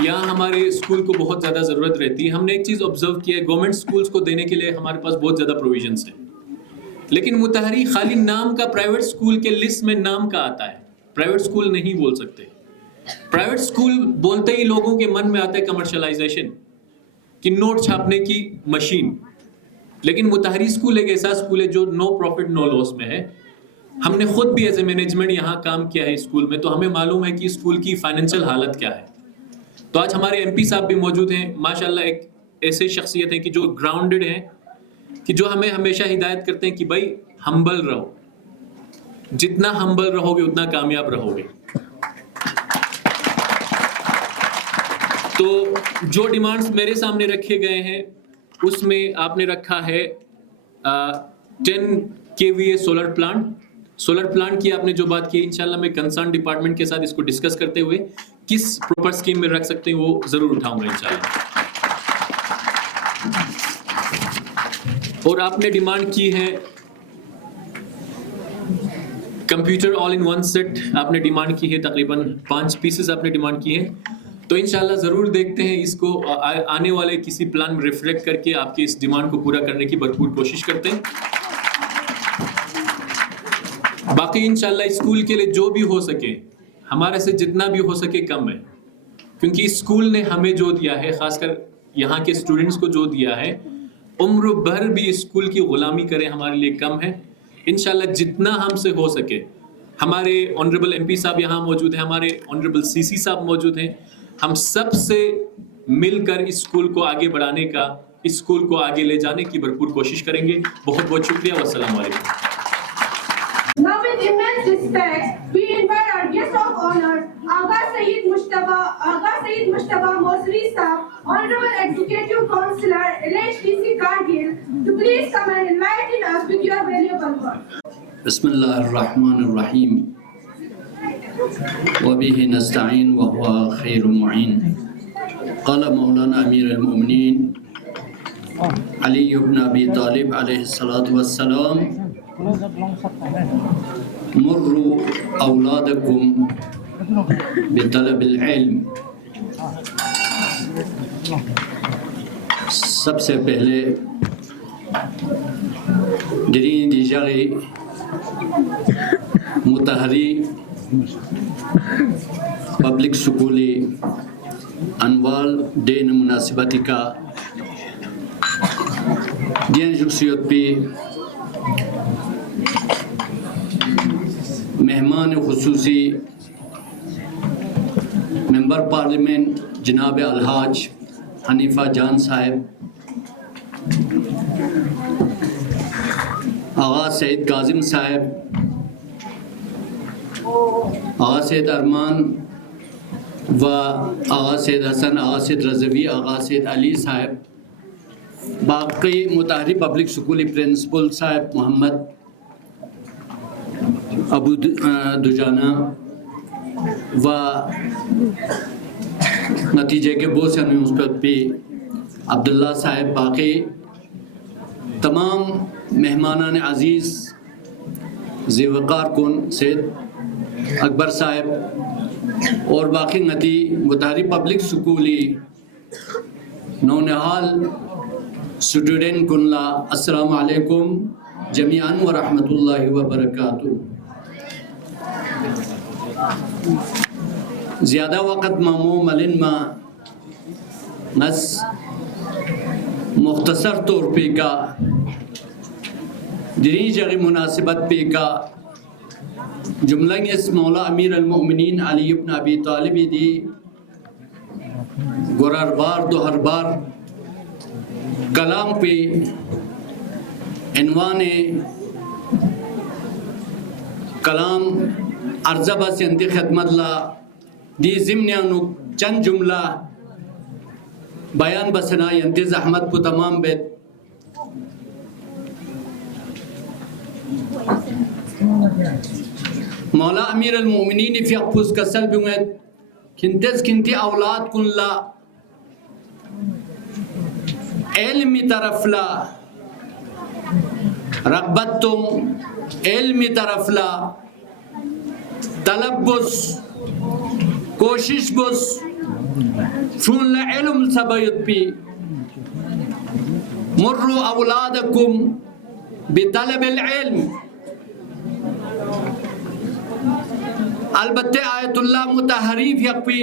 یہاں ہمارے اسکول کو بہت زیادہ ضرورت رہتی ہے۔ ہم نے ایک چیز آبزرو کیا ہے، گورنمنٹ اسکولس کو دینے کے لیے ہمارے پاس بہت زیادہ پروویژنس ہیں، لیکن متحری خالی نام کا پرائیویٹ اسکول کے لسٹ میں نام کا آتا ہے، پرائیویٹ اسکول نہیں بول سکتے۔ پرائیویٹ اسکول بولتے ہی لوگوں کے من میں آتا ہے کمرشلائزیشن، کہ نوٹ چھاپنے کی مشین، لیکن متحری اسکول ایک ایسا اسکول ہے جو نو پروفٹ نو لاس میں ہے۔ ہم نے خود بھی ایز اے مینجمنٹ یہاں کام کیا ہے اسکول میں، تو ہمیں معلوم ہے کہ اسکول کی فائنینشیل حالت کیا ہے۔ تو آج ہمارے MP صاحب بھی موجود ہیں، ماشاءاللہ ایک ایسے شخصیت ہیں کہ جو گراؤنڈڈ ہیں، کہ جو ہمیں ہمیشہ ہدایت کرتے ہیں کہ بھائی ہمبل رہو، جتنا ہمبل رہو گے اتنا کامیاب رہو گے۔ تو جو ڈیمانڈز میرے سامنے رکھے گئے ہیں اس میں آپ نے رکھا ہے 10 kVA solar plant. Solar plant کی آپ نے جو بات کی، انشاءاللہ میں کنسرن ڈپارٹمنٹ کے ساتھ اس کو ڈسکس کرتے ہوئے کس پراپر اسکیم میں رکھ سکتے ہیں وہ ضرور اٹھاؤں گا انشاءاللہ۔ اور آپ نے ڈیمانڈ کی ہے computer all in one set, آپ نے ڈیمانڈ کی ہے تقریباً 5 پیسز آپ نے ڈیمانڈ کی ہے، تو انشاءاللہ ضرور دیکھتے ہیں اس کو، آنے والے کسی پلان میں ریفلیکٹ کر کے آپ کی اس ڈیمانڈ کو پورا کرنے کی بھرپور کوشش کرتے ہیں۔ باقی انشاءاللہ اسکول کے لیے جو بھی ہو سکے، ہمارے سے جتنا بھی ہو سکے کم ہے، کیونکہ اسکول نے ہمیں جو دیا ہے، خاص کر یہاں کے اسٹوڈنٹس کو جو دیا ہے، عمر بھر بھی اسکول کی غلامی کریں ہمارے لیے کم ہے۔ انشاءاللہ جتنا ہم سے ہو سکے، ہمارے آنریبل MP صاحب یہاں موجود ہیں، ہمارے آنریبل CC صاحب موجود ہیں، ہم سب سے مل کر اس اسکول کو آگے بڑھانے کا، اس اسکول کو آگے لے جانے کی بھرپور کوشش کریں گے۔ بہت بہت شکریہ، والسلام علیکم۔ Now with immense respect, we invite our guest of honor, Agha Sayyid Mushtaba Mosri Sahab, Honorable Executive Councillor, LHDC Kargil, to please come and enlighten us with your valuable words. بسم اللہ الرحمن الرحیم وبه نستعین وهو خیر المعین۔ قال مولانا امیر المؤمنین علی بن ابی طالب علیہ الصلاۃ والسلام مروا اولادکم بطلب العلم۔ سب سے پہلے گرین دی جاغی متحری پبلک سکولی انوال ڈے مناسبتی کا دین شخصیت پہ مہمان خصوصی ممبر پارلیمنٹ جناب الحاج حنیفہ جان صاحب، آغا سید کاظم صاحب، آغا سید ارمان و آغا سید حسن، آغا سید رضوی، آغا سید علی صاحب، باقی متحری پبلک سکولی پرنسپل صاحب محمد ابو دجانہ و نتیجے کے بہت سے نیوز پہ عبداللہ صاحب، باقی تمام مہمانان عزیز، ذی وقار کن سید اکبر صاحب اور باقی نتی متحری پبلک سکولی نونہال اسٹوڈنٹ کنلا، السلام علیکم جمیعاً ورحمۃ اللہ وبرکاتہ۔ زیادہ وقت مامو ملن ما نس مختصر طور پہ کا دینی جگہ مناسبت پہ کا جملہ اس مولا امیر المؤمنین علی ابن ابی طالب دی گرار بار دوہر بار کلام پہ عنوان کلام عرضہ بس انتی خدمت لا دی ضمنیانو چند جملہ بیان بسنا انتی زحمت کو تمام بیت مولا امیر المؤمنین فی اقفوز کسل بیوید کنتی اولاد کن لا علمی طرف لا رغبت تم علمی طرف لا طلب بس کوشش بس چون لعلم سبیت پی مروا اولادکم بطلب العلم۔ البتہ آیت اللہ متحریف یک پی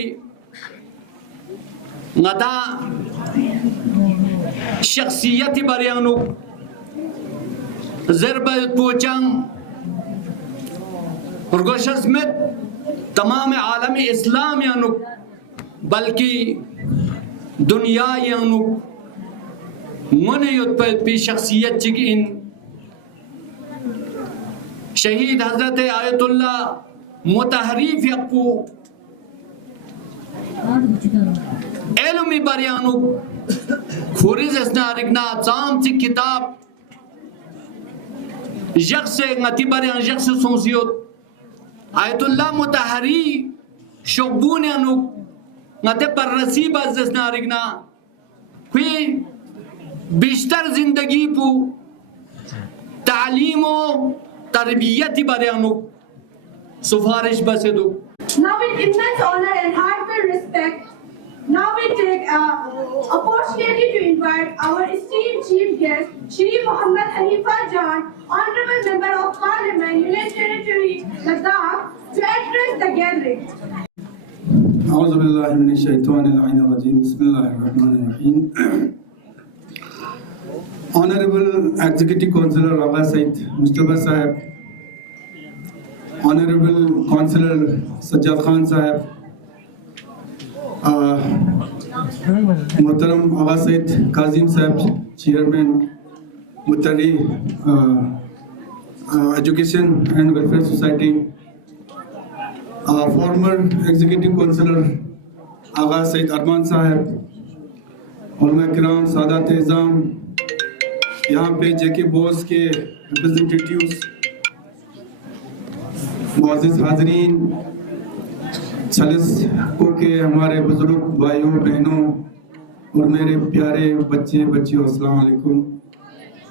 غدا شخصیتی بریانو ضربت پوچنگ رگوشت میں تمام عالم اسلام یانو بلکہ دنیا یانو منیت پی شخصیت چک ان شہید حضرت آیت اللہ متحریف یکو علمی بریانو خوریز اسنا رگنا چام چک کتاب یکس نتی بریان یکس سونسیوت آیت اللہ متحری شبون یانو نتے پر رسیب از اسنا رگنا کوئی بیشتر زندگی پو تعلیم و تربیتی بریانو سفارش بسے دو۔ Now with immense honor and heartfelt respect, now we take a opportunity to invite our esteemed chief guest, Shri Muhammad Hanifa Jan, Honorable Member of Parliament, United Territory, Ladakh, to address the gathering. أعوذ بالله من الشيطان الرجيم بسم الله الرحمن الرحيم. Honorable Executive Councillor Rabah Said Mustafa Sahib, Honorable Councillor Sajjad Khan Sahib, Muhtaram Agha Said Kazim Sahib, Chairman Muttari Education and Welfare Society, former Executive Councillor Agha Said Arman Sahib, علماء کرام، سادات اعظام، یہاں پہ جے کے بوس کے ریپرزنٹیٹیوز، معزز حاضرین، چھلس کو کے ہمارے بزرگ بھائیوں بہنوں اور میرے پیارے بچے بچیوں، السلام علیکم۔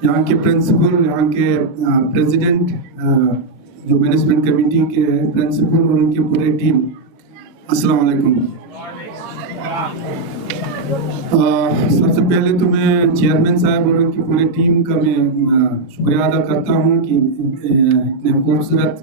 یہاں کے پرنسپل، یہاں کے پریزیڈنٹ، جو مینجمنٹ کمیٹی کے پرنسپل اور ان کی پورے ٹیم، السلام علیکم۔ سب سے پہلے تو میں چیئرمین صاحب اور ان کی پوری ٹیم کا میں شکریہ ادا کرتا ہوں کہ اتنے خوبصورت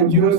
NGOs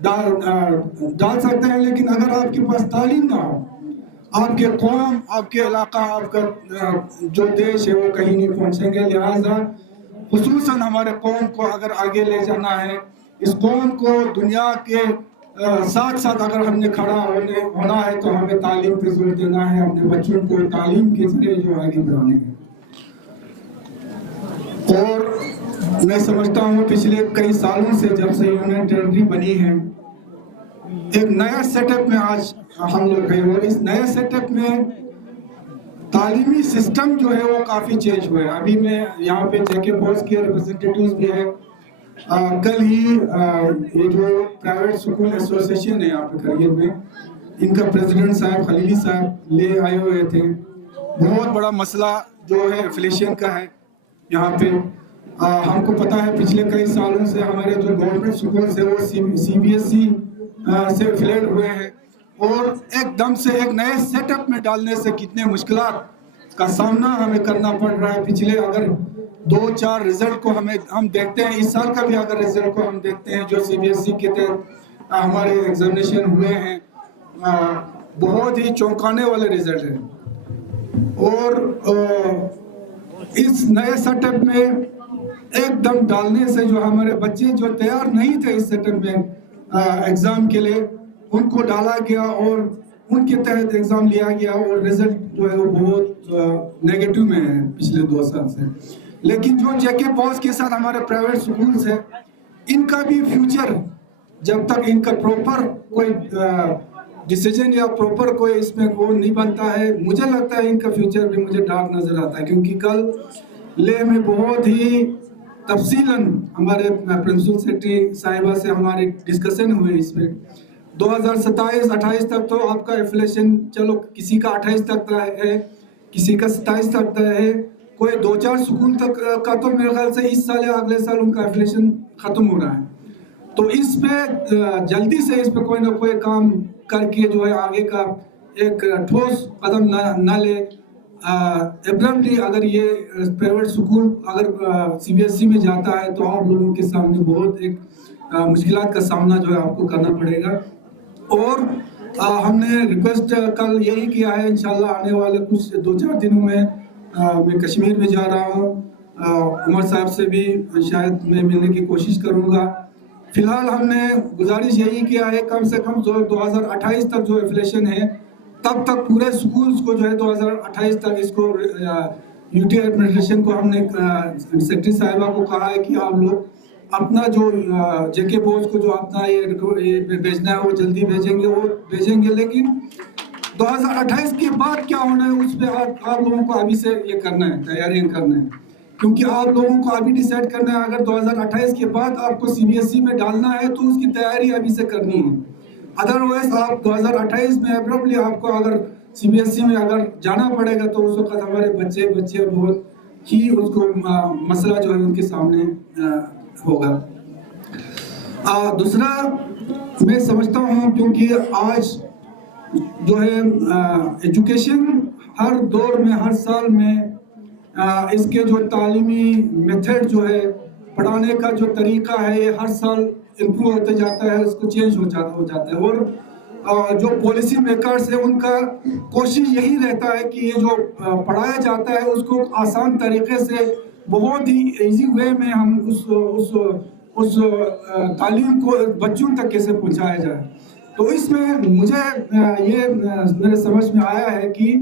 ڈال سکتے ہیں، لیکن اگر آپ کے پاس تعلیم نہ ہو، آپ کے قوم، آپ کے علاقہ، آپ کا جو دیش ہے وہ کہیں نہیں پہنچیں گے. لہٰذا خصوصاً ہمارے قوم کو اگر آگے لے جانا ہے، اس قوم کو دنیا کے ساتھ ساتھ اگر ہم نے کھڑا ہونا ہے تو ہمیں تعلیم پہ زور دینا ہے، اپنے بچوں کو تعلیم کے ذریعے جو آگے بڑھانے ہیں. اور میں سمجھتا ہوں پچھلے کئی سالوں سے جب سے یونین ٹیریٹری بنی ہے، ایک نیا سیٹ اپ میں آج ہم لوگ ہیں، اور اس نئے سیٹ اپ میں تعلیمی سسٹم جو ہے وہ کافی چینج ہوئے. ابھی میں یہاں پہ جے کے بوس کے ریپرزنٹیٹیوز بھی ہیں. کل ہی یہ جو پرائیویٹ سکول ایسوسیشن ہے یہاں پہ کرگل میں، ان کا پریزیڈنٹ صاحب خلیلی صاحب لے آئے ہوئے تھے. بہت بڑا مسئلہ جو ہے ایفلیشن کا ہے یہاں پہ. ہم کو پتا ہے پچھلے کئی سالوں سے ہمارے جو گورنمنٹ سکولز ہیں وہ سی بی ایس ای سے ایفلیٹ ہوئے ہیں، اور ایک دم سے ایک نئے سیٹ اپ میں ڈالنے سے کتنے مشکلات کا سامنا ہمیں کرنا پڑ رہا ہے. پچھلے اگر 2-4 رزلٹ کو ہم دیکھتے ہیں، اس سال کا بھی اگر رزلٹ کو ہم دیکھتے ہیں جو سی بی ایس ای کے تحت ہمارے ایگزامینیشن ہوئے ہیں، بہت ہی چونکانے والے رزلٹ ہیں. اور اس نئے سیٹ اپ میں ایک دم ڈالنے سے جو ہمارے بچے جو تیار نہیں تھے اس سیٹ اپ میں ایگزام کے لیے، ان کو ڈالا گیا اور ان کے تحت ایگزام لیا گیا، اور رزلٹ جو ہے وہ بہت نیگیٹو میں ہے پچھلے 2 سال سے. لیکن جو جے کے پوس کے ساتھ ہمارے پرائیویٹ سکولز ہیں، ان کا بھی فیوچر جب تک ان کا پروپر کوئی ڈیسیجن یا پروپر کوئی اس میں وہ نہیں بنتا ہے، مجھے لگتا ہے ان کا فیوچر بھی مجھے ڈارک نظر آتا ہے. کیونکہ کل لے میں بہت ہی تفصیلاً ہمارے پرنسپل سیکرٹری صاحبہ سے ہماری ڈسکشن ہوئی اس میں. 2027-28 تک تو آپ کا ایفلیشن چلو کسی کا 28 تک ہے، کسی کا 27 تک ہے، کوئی 2-4 سکول تک کا تو میرے خیال سے اس سال یا اگلے سال ان کا ایفلیشن ختم ہو رہا ہے. تو اس پہ جلدی سے اس پہ کوئی نہ کوئی کام کر کے جو ہے آگے کا ایک ٹھوس قدم نہ لے. ایبرملی اگر یہ پرائیویٹ سکول اگر سی بی ایس ای میں جاتا ہے تو آپ لوگوں کے سامنے بہت ایک مشکلات کا سامنا جو ہے آپ کو کرنا پڑے گا. اور ہم نے ریکویسٹ کل یہی کیا ہے، انشاءاللہ آنے والے کچھ 2-4 دنوں میں میں کشمیر میں جا رہا ہوں، عمر صاحب سے بھی شاید میں ملنے کی کوشش کروں گا. فی الحال ہم نے گزارش یہی کیا ہے کم سے کم 2028 تک جو ایفلیشن ہے تب تک پورے سکولز کو جو ہے 2028 تک اس کو یو ٹی ایڈمنسٹریشن کو ہم نے سیکرٹری صاحبہ کو کہا ہے کہ آپ لوگ اپنا جو جے کے بوس کو جو اپنا یہ بھیجنا ہے وہ جلدی بھیجیں گے. لیکن 2028 کے بعد کیا ہونا ہے اس پہ آپ لوگوں کو ابھی سے یہ کرنا ہے، تیاریاں کرنا ہے. کیونکہ آپ لوگوں کو ابھی ڈیسائیڈ کرنا ہے اگر 2028 کے بعد آپ کو سی بی ایس ای میں ڈالنا ہے تو اس کی تیاری ابھی سے کرنی ہے. ادروائز آپ 2028 میں ایبرملی آپ کو اگر سی بی ایس ای میں اگر جانا پڑے گا تو اس وقت ہمارے بچے بہت ہی اس کو مسئلہ جو ہے ان کے سامنے ہوگا. دوسرا میں سمجھتا ہوں کیونکہ آج جو ہے ایجوکیشن ہر دور میں ہر سال میں اس کے جو تعلیمی میتھڈ جو ہے پڑھانے کا جو طریقہ ہے یہ ہر سال امپروو ہوتے جاتا ہے، اس کو چینج ہو جاتا ہے. اور جو پالیسی میکرز ہیں ان کا کوشش یہی رہتا ہے کہ یہ جو پڑھایا جاتا ہے اس کو آسان طریقے سے بہت ہی ایزی وے میں ہم اس تعلیم کو بچوں تک کیسے پہنچایا جائے. تو اس میں مجھے یہ میرے سمجھ میں آیا ہے کہ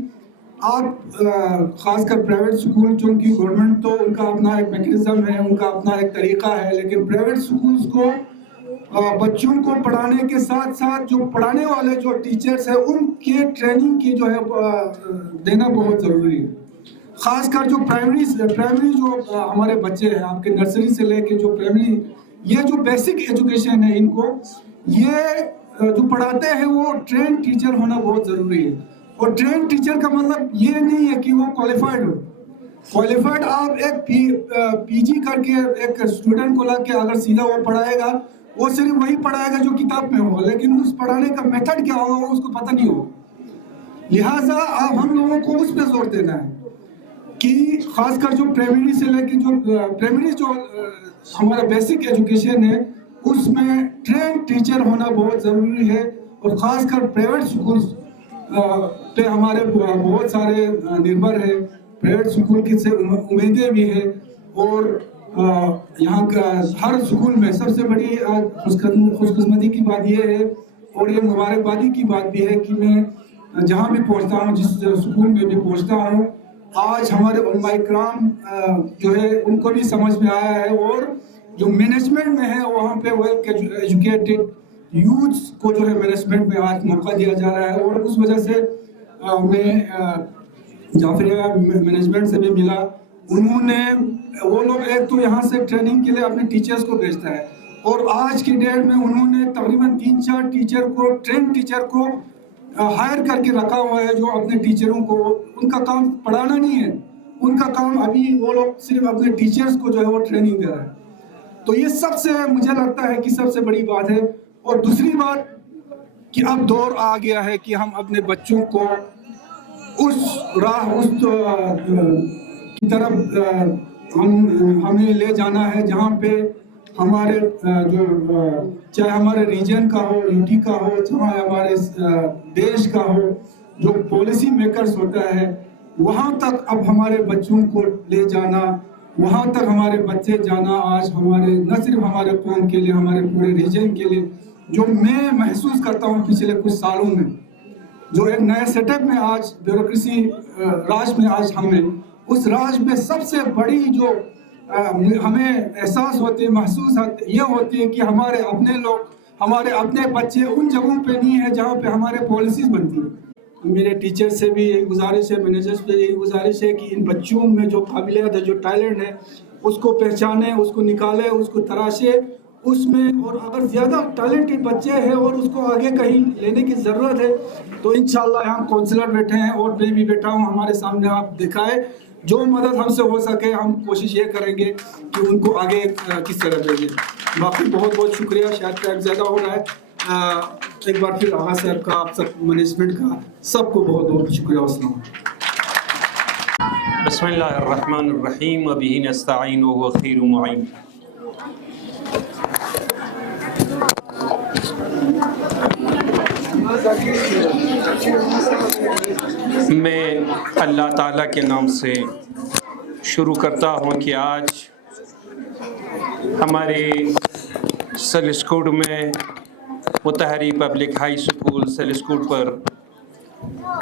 آپ خاص کر پرائیویٹ سکول چونکہ گورنمنٹ تو ان کا اپنا ایک میکنزم ہے، ان کا اپنا ایک طریقہ ہے، لیکن پرائیویٹ سکولز کو بچوں کو پڑھانے کے ساتھ ساتھ جو پڑھانے والے جو ٹیچرز ہیں ان کے ٹریننگ کی جو ہے دینا بہت ضروری ہے. خاص کر جو پرائمری جو ہمارے بچے ہیں آپ کے نرسری سے لے کے جو پرائمری یہ جو بیسک ایجوکیشن ہے ان کو یہ جو پڑھاتے ہیں وہ ٹرین ٹیچر ہونا بہت ضروری ہے. اور ٹرین ٹیچر کا مطلب یہ نہیں ہے کہ وہ کوالیفائڈ ہو. کوالیفائڈ آپ ایک پی جی کر کے ایک اسٹوڈنٹ کو لا کے اگر سیدھا وہ پڑھائے گا وہ صرف وہی پڑھائے گا جو کتاب میں ہوگا، لیکن اس پڑھانے کا میتھڈ کیا ہوگا وہ اس کو پتہ نہیں ہوگا. لہٰذا ہم لوگوں کو اس پہ زور دینا ہے کہ خاص کر جو پرائمری سے لے کے جو پرائمری جو ہمارا بیسک ایجوکیشن ہے اس میں ٹرین ٹیچر ہونا بہت ضروری ہے، اور خاص کر پرائیویٹ سکولز پہ ہمارے بہت سارے نربھر ہے، پرائیویٹ سکول کی سے امیدیں بھی ہے، اور یہاں کا ہر سکول میں سب سے بڑی خوش قسمتی کی بات یہ ہے، اور یہ مبارکبادی کی بات بھی ہے کہ میں جہاں بھی پہنچتا ہوں، جس سکول میں بھی پہنچتا ہوں، آج ہمارے علماء کرام جو ہے ان کو بھی سمجھ میں آیا ہے، اور جو مینجمنٹ میں ہے وہاں پہ ویل ایجوکیٹڈ یوتھس کو جو ہے مینجمنٹ میں آج موقع دیا جا رہا ہے، اور اس وجہ سے میں جعفریہ مینجمنٹ سے بھی ملا، انہوں نے وہ لوگ ایک تو یہاں سے ٹریننگ کے لیے اپنے ٹیچرز کو بھیجتا ہے، اور آج کی ڈیٹ میں انہوں نے تقریباً 3-4 ٹیچر کو ٹرین ٹیچر کو ہائر کر کے رکھا ہوا ہے، جو اپنے ٹیچروں کو، ان کا کام پڑھانا نہیں ہے، ان کا کام ابھی وہ لوگ صرف اپنے ٹیچرز کو جو ہے وہ ٹریننگ دے رہے ہیں۔ تو یہ سب سے مجھے لگتا ہے کہ سب سے بڑی بات ہے۔ اور دوسری بات کہ اب دور آ گیا ہے کہ ہم اپنے بچوں کو اس راہ کی طرف ہمیں لے جانا ہے جہاں پہ ہمارے جو چاہے ہمارے ریجن کا ہو، یو ٹی کا ہو، چاہے ہمارے دیش کا ہو، جو پالیسی میکرز ہوتا ہے، وہاں تک اب ہمارے بچوں کو لے جانا، وہاں تک ہمارے بچے جانا آج ہمارے نہ صرف ہمارے قوم کے لیے، ہمارے پورے ریجن کے لیے، جو میں محسوس کرتا ہوں پچھلے کچھ سالوں میں، جو ایک نئے سیٹ اپ میں آج بیوروکریسی راج میں آج ہمیں، اس راج میں سب سے بڑی جو ہمیں احساس ہوتی ہے، محسوس یہ ہوتی ہے کہ ہمارے اپنے لوگ، ہمارے اپنے بچے ان جگہوں پہ نہیں ہیں جہاں پہ ہمارے پالیسیز بنتی ہیں۔ میرے ٹیچر سے بھی یہی گزارش ہے، مینیجرز پہ یہی گزارش ہے کہ ان بچوں میں جو قابلیت ہے، جو ٹیلنٹ ہے، اس کو پہچانیں، اس کو نکالیں، اس کو تراشیں اس میں، اور اگر زیادہ ٹیلنٹڈ بچے ہیں اور اس کو آگے کہیں لینے کی ضرورت ہے تو انشاءاللہ یہاں کونسلر بیٹھے ہیں اور میں بھی بیٹھا ہوں، ہمارے سامنے آپ دکھائے، جو مدد ہم سے ہو سکے ہم کوشش یہ کریں گے کہ ان کو آگے کس طرح بھیجیں۔ باقی بہت بہت شکریہ، شاید ٹائم زیادہ ہو رہا ہے، ایک بار پھر آغا صاحب کا، آپ سب مینجمنٹ کا، سب کو بہت بہت شکریہ۔ السلام بسم اللہ الرحمن الرحیم وبہ نستعین وهو خیر معین۔ میں اللہ تعالیٰ کے نام سے شروع کرتا ہوں کہ آج ہمارے سلسکوڈ میں متحری پبلک ہائی سکول سلسکوڈ پر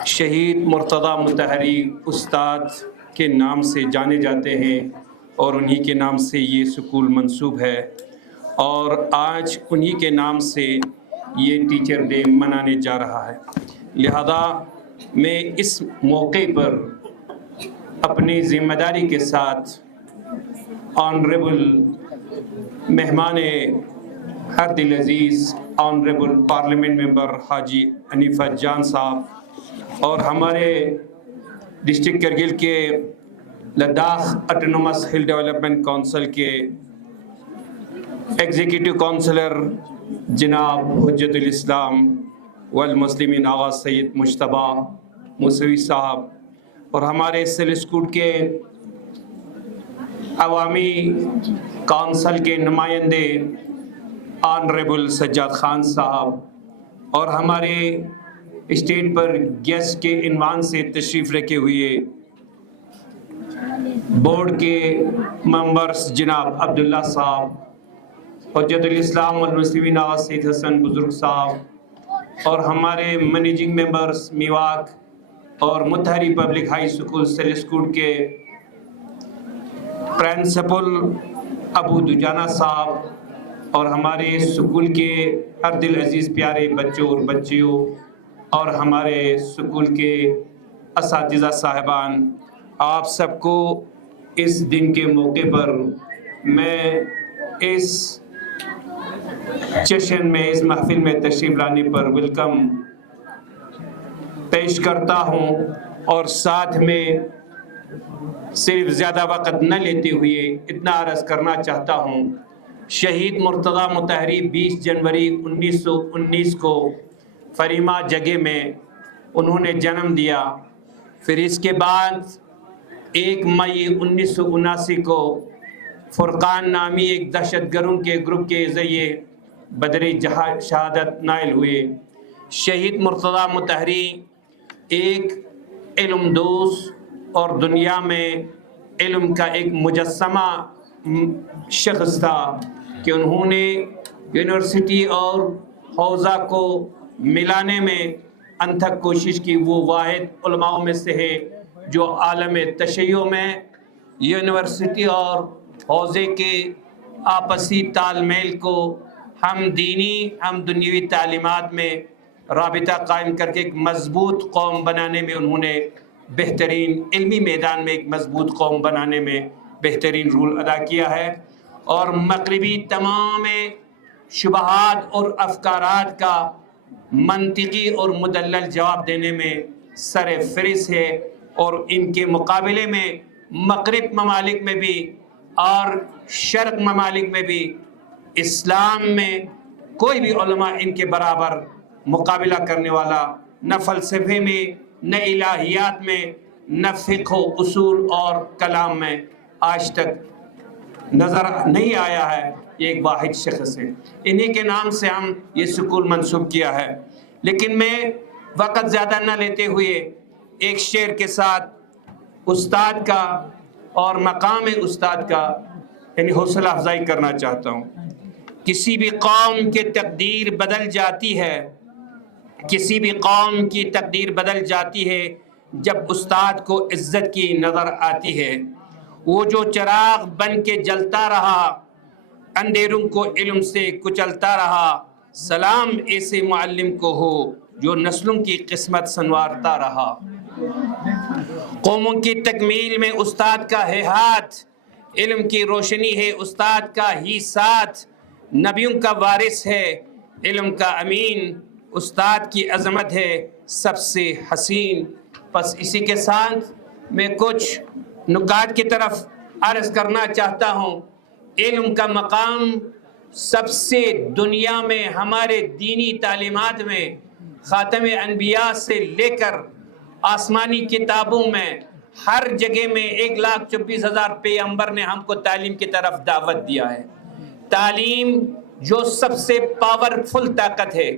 شہید مرتضیٰ متحری استاد کے نام سے جانے جاتے ہیں، اور انہی کے نام سے یہ سکول منسوب ہے، اور آج انہی کے نام سے یہ ٹیچر ڈے منانے جا رہا ہے۔ لہذا میں اس موقع پر اپنی ذمہ داری کے ساتھ آنریبل مہمان ہر دل عزیز آنریبل پارلیمنٹ ممبر حاجی حنیفہ جان صاحب اور ہمارے ڈسٹرکٹ کرگل کے لداخ اٹونومس ہل ڈیولپمنٹ کونسل کے ایگزیکٹو کونسلر جناب حجت الاسلام والمسلمین آغا سید مجتبیٰ موسوی صاحب اور ہمارے سلسکوڈ کے عوامی کونسل کے نمائندے آنریبل سجاد خان صاحب اور ہمارے اسٹیٹ پر گیسٹ کے عنوان سے تشریف رکھے ہوئے بورڈ کے ممبرز جناب عبداللہ صاحب، حجت الاسلام والمسلمین آغا سید حسن بزرگ صاحب اور ہمارے مینیجنگ ممبرز میواک اور متحری پبلک ہائی سکول سلسکوڈ کے پرنسپل ابو دجانہ صاحب اور ہمارے سکول کے ہر دل عزیز پیارے بچوں اور بچیوں اور ہمارے سکول کے اساتذہ صاحبان، آپ سب کو اس دن کے موقع پر میں اس جشن میں، اس محفل میں تشریف لانے پر ویلکم پیش کرتا ہوں، اور ساتھ میں صرف زیادہ وقت نہ لیتے ہوئے اتنا عرض کرنا چاہتا ہوں، شہید مرتضیٰ متحری 20 جنوری 1919 کو فریما جگہ میں انہوں نے جنم دیا، پھر اس کے بعد 1 مئی 1979 کو فرقان نامی ایک دہشت گردوں کے گروپ کے ذریعے بدر شہادت نائل ہوئے۔ شہید مرتضیٰ مطہری ایک علم دوست اور دنیا میں علم کا ایک مجسمہ شخص تھا کہ انہوں نے یونیورسٹی اور حوزہ کو ملانے میں انتھک کوشش کی۔ وہ واحد علماء میں سے ہے جو عالم تشیع میں یونیورسٹی اور حوزے کے آپسی تال میل کو ہم دینی ہم دنیاوی تعلیمات میں رابطہ قائم کر کے ایک مضبوط قوم بنانے میں انہوں نے بہترین علمی میدان میں ایک مضبوط قوم بنانے میں بہترین رول ادا کیا ہے، اور مغربی تمام شبہات اور افکارات کا منطقی اور مدلل جواب دینے میں سر فہرست ہے۔ اور ان کے مقابلے میں مغرب ممالک میں بھی اور شرق ممالک میں بھی اسلام میں کوئی بھی علماء ان کے برابر مقابلہ کرنے والا نہ فلسفے میں، نہ الہیات میں، نہ فقہ و اصول اور کلام میں آج تک نظر نہیں آیا ہے۔ یہ ایک واحد شخص ہے، انہی کے نام سے ہم یہ سکول منسوب کیا ہے۔ لیکن میں وقت زیادہ نہ لیتے ہوئے ایک شعر کے ساتھ استاد کا اور مقام استاد کا یعنی حوصلہ افزائی کرنا چاہتا ہوں۔ کسی بھی قوم کی تقدیر بدل جاتی ہے، کسی بھی قوم کی تقدیر بدل جاتی ہے جب استاد کو عزت کی نظر آتی ہے۔ وہ جو چراغ بن کے جلتا رہا، اندھیروں کو علم سے کچلتا رہا، سلام ایسے معلم کو ہو جو نسلوں کی قسمت سنوارتا رہا۔ قوموں کی تکمیل میں استاد کا ہے ہاتھ، علم کی روشنی ہے استاد کا ہی ساتھ، نبیوں کا وارث ہے علم کا امین، استاد کی عظمت ہے سب سے حسین۔ بس اسی کے ساتھ میں کچھ نکات کی طرف عرض کرنا چاہتا ہوں۔ علم کا مقام سب سے دنیا میں ہمارے دینی تعلیمات میں خاتم انبیاء سے لے کر آسمانی کتابوں میں ہر جگہ میں 1,24,000 پیغمبر نے ہم کو تعلیم کی طرف دعوت دیا ہے۔ تعلیم جو سب سے پاورفل طاقت ہے،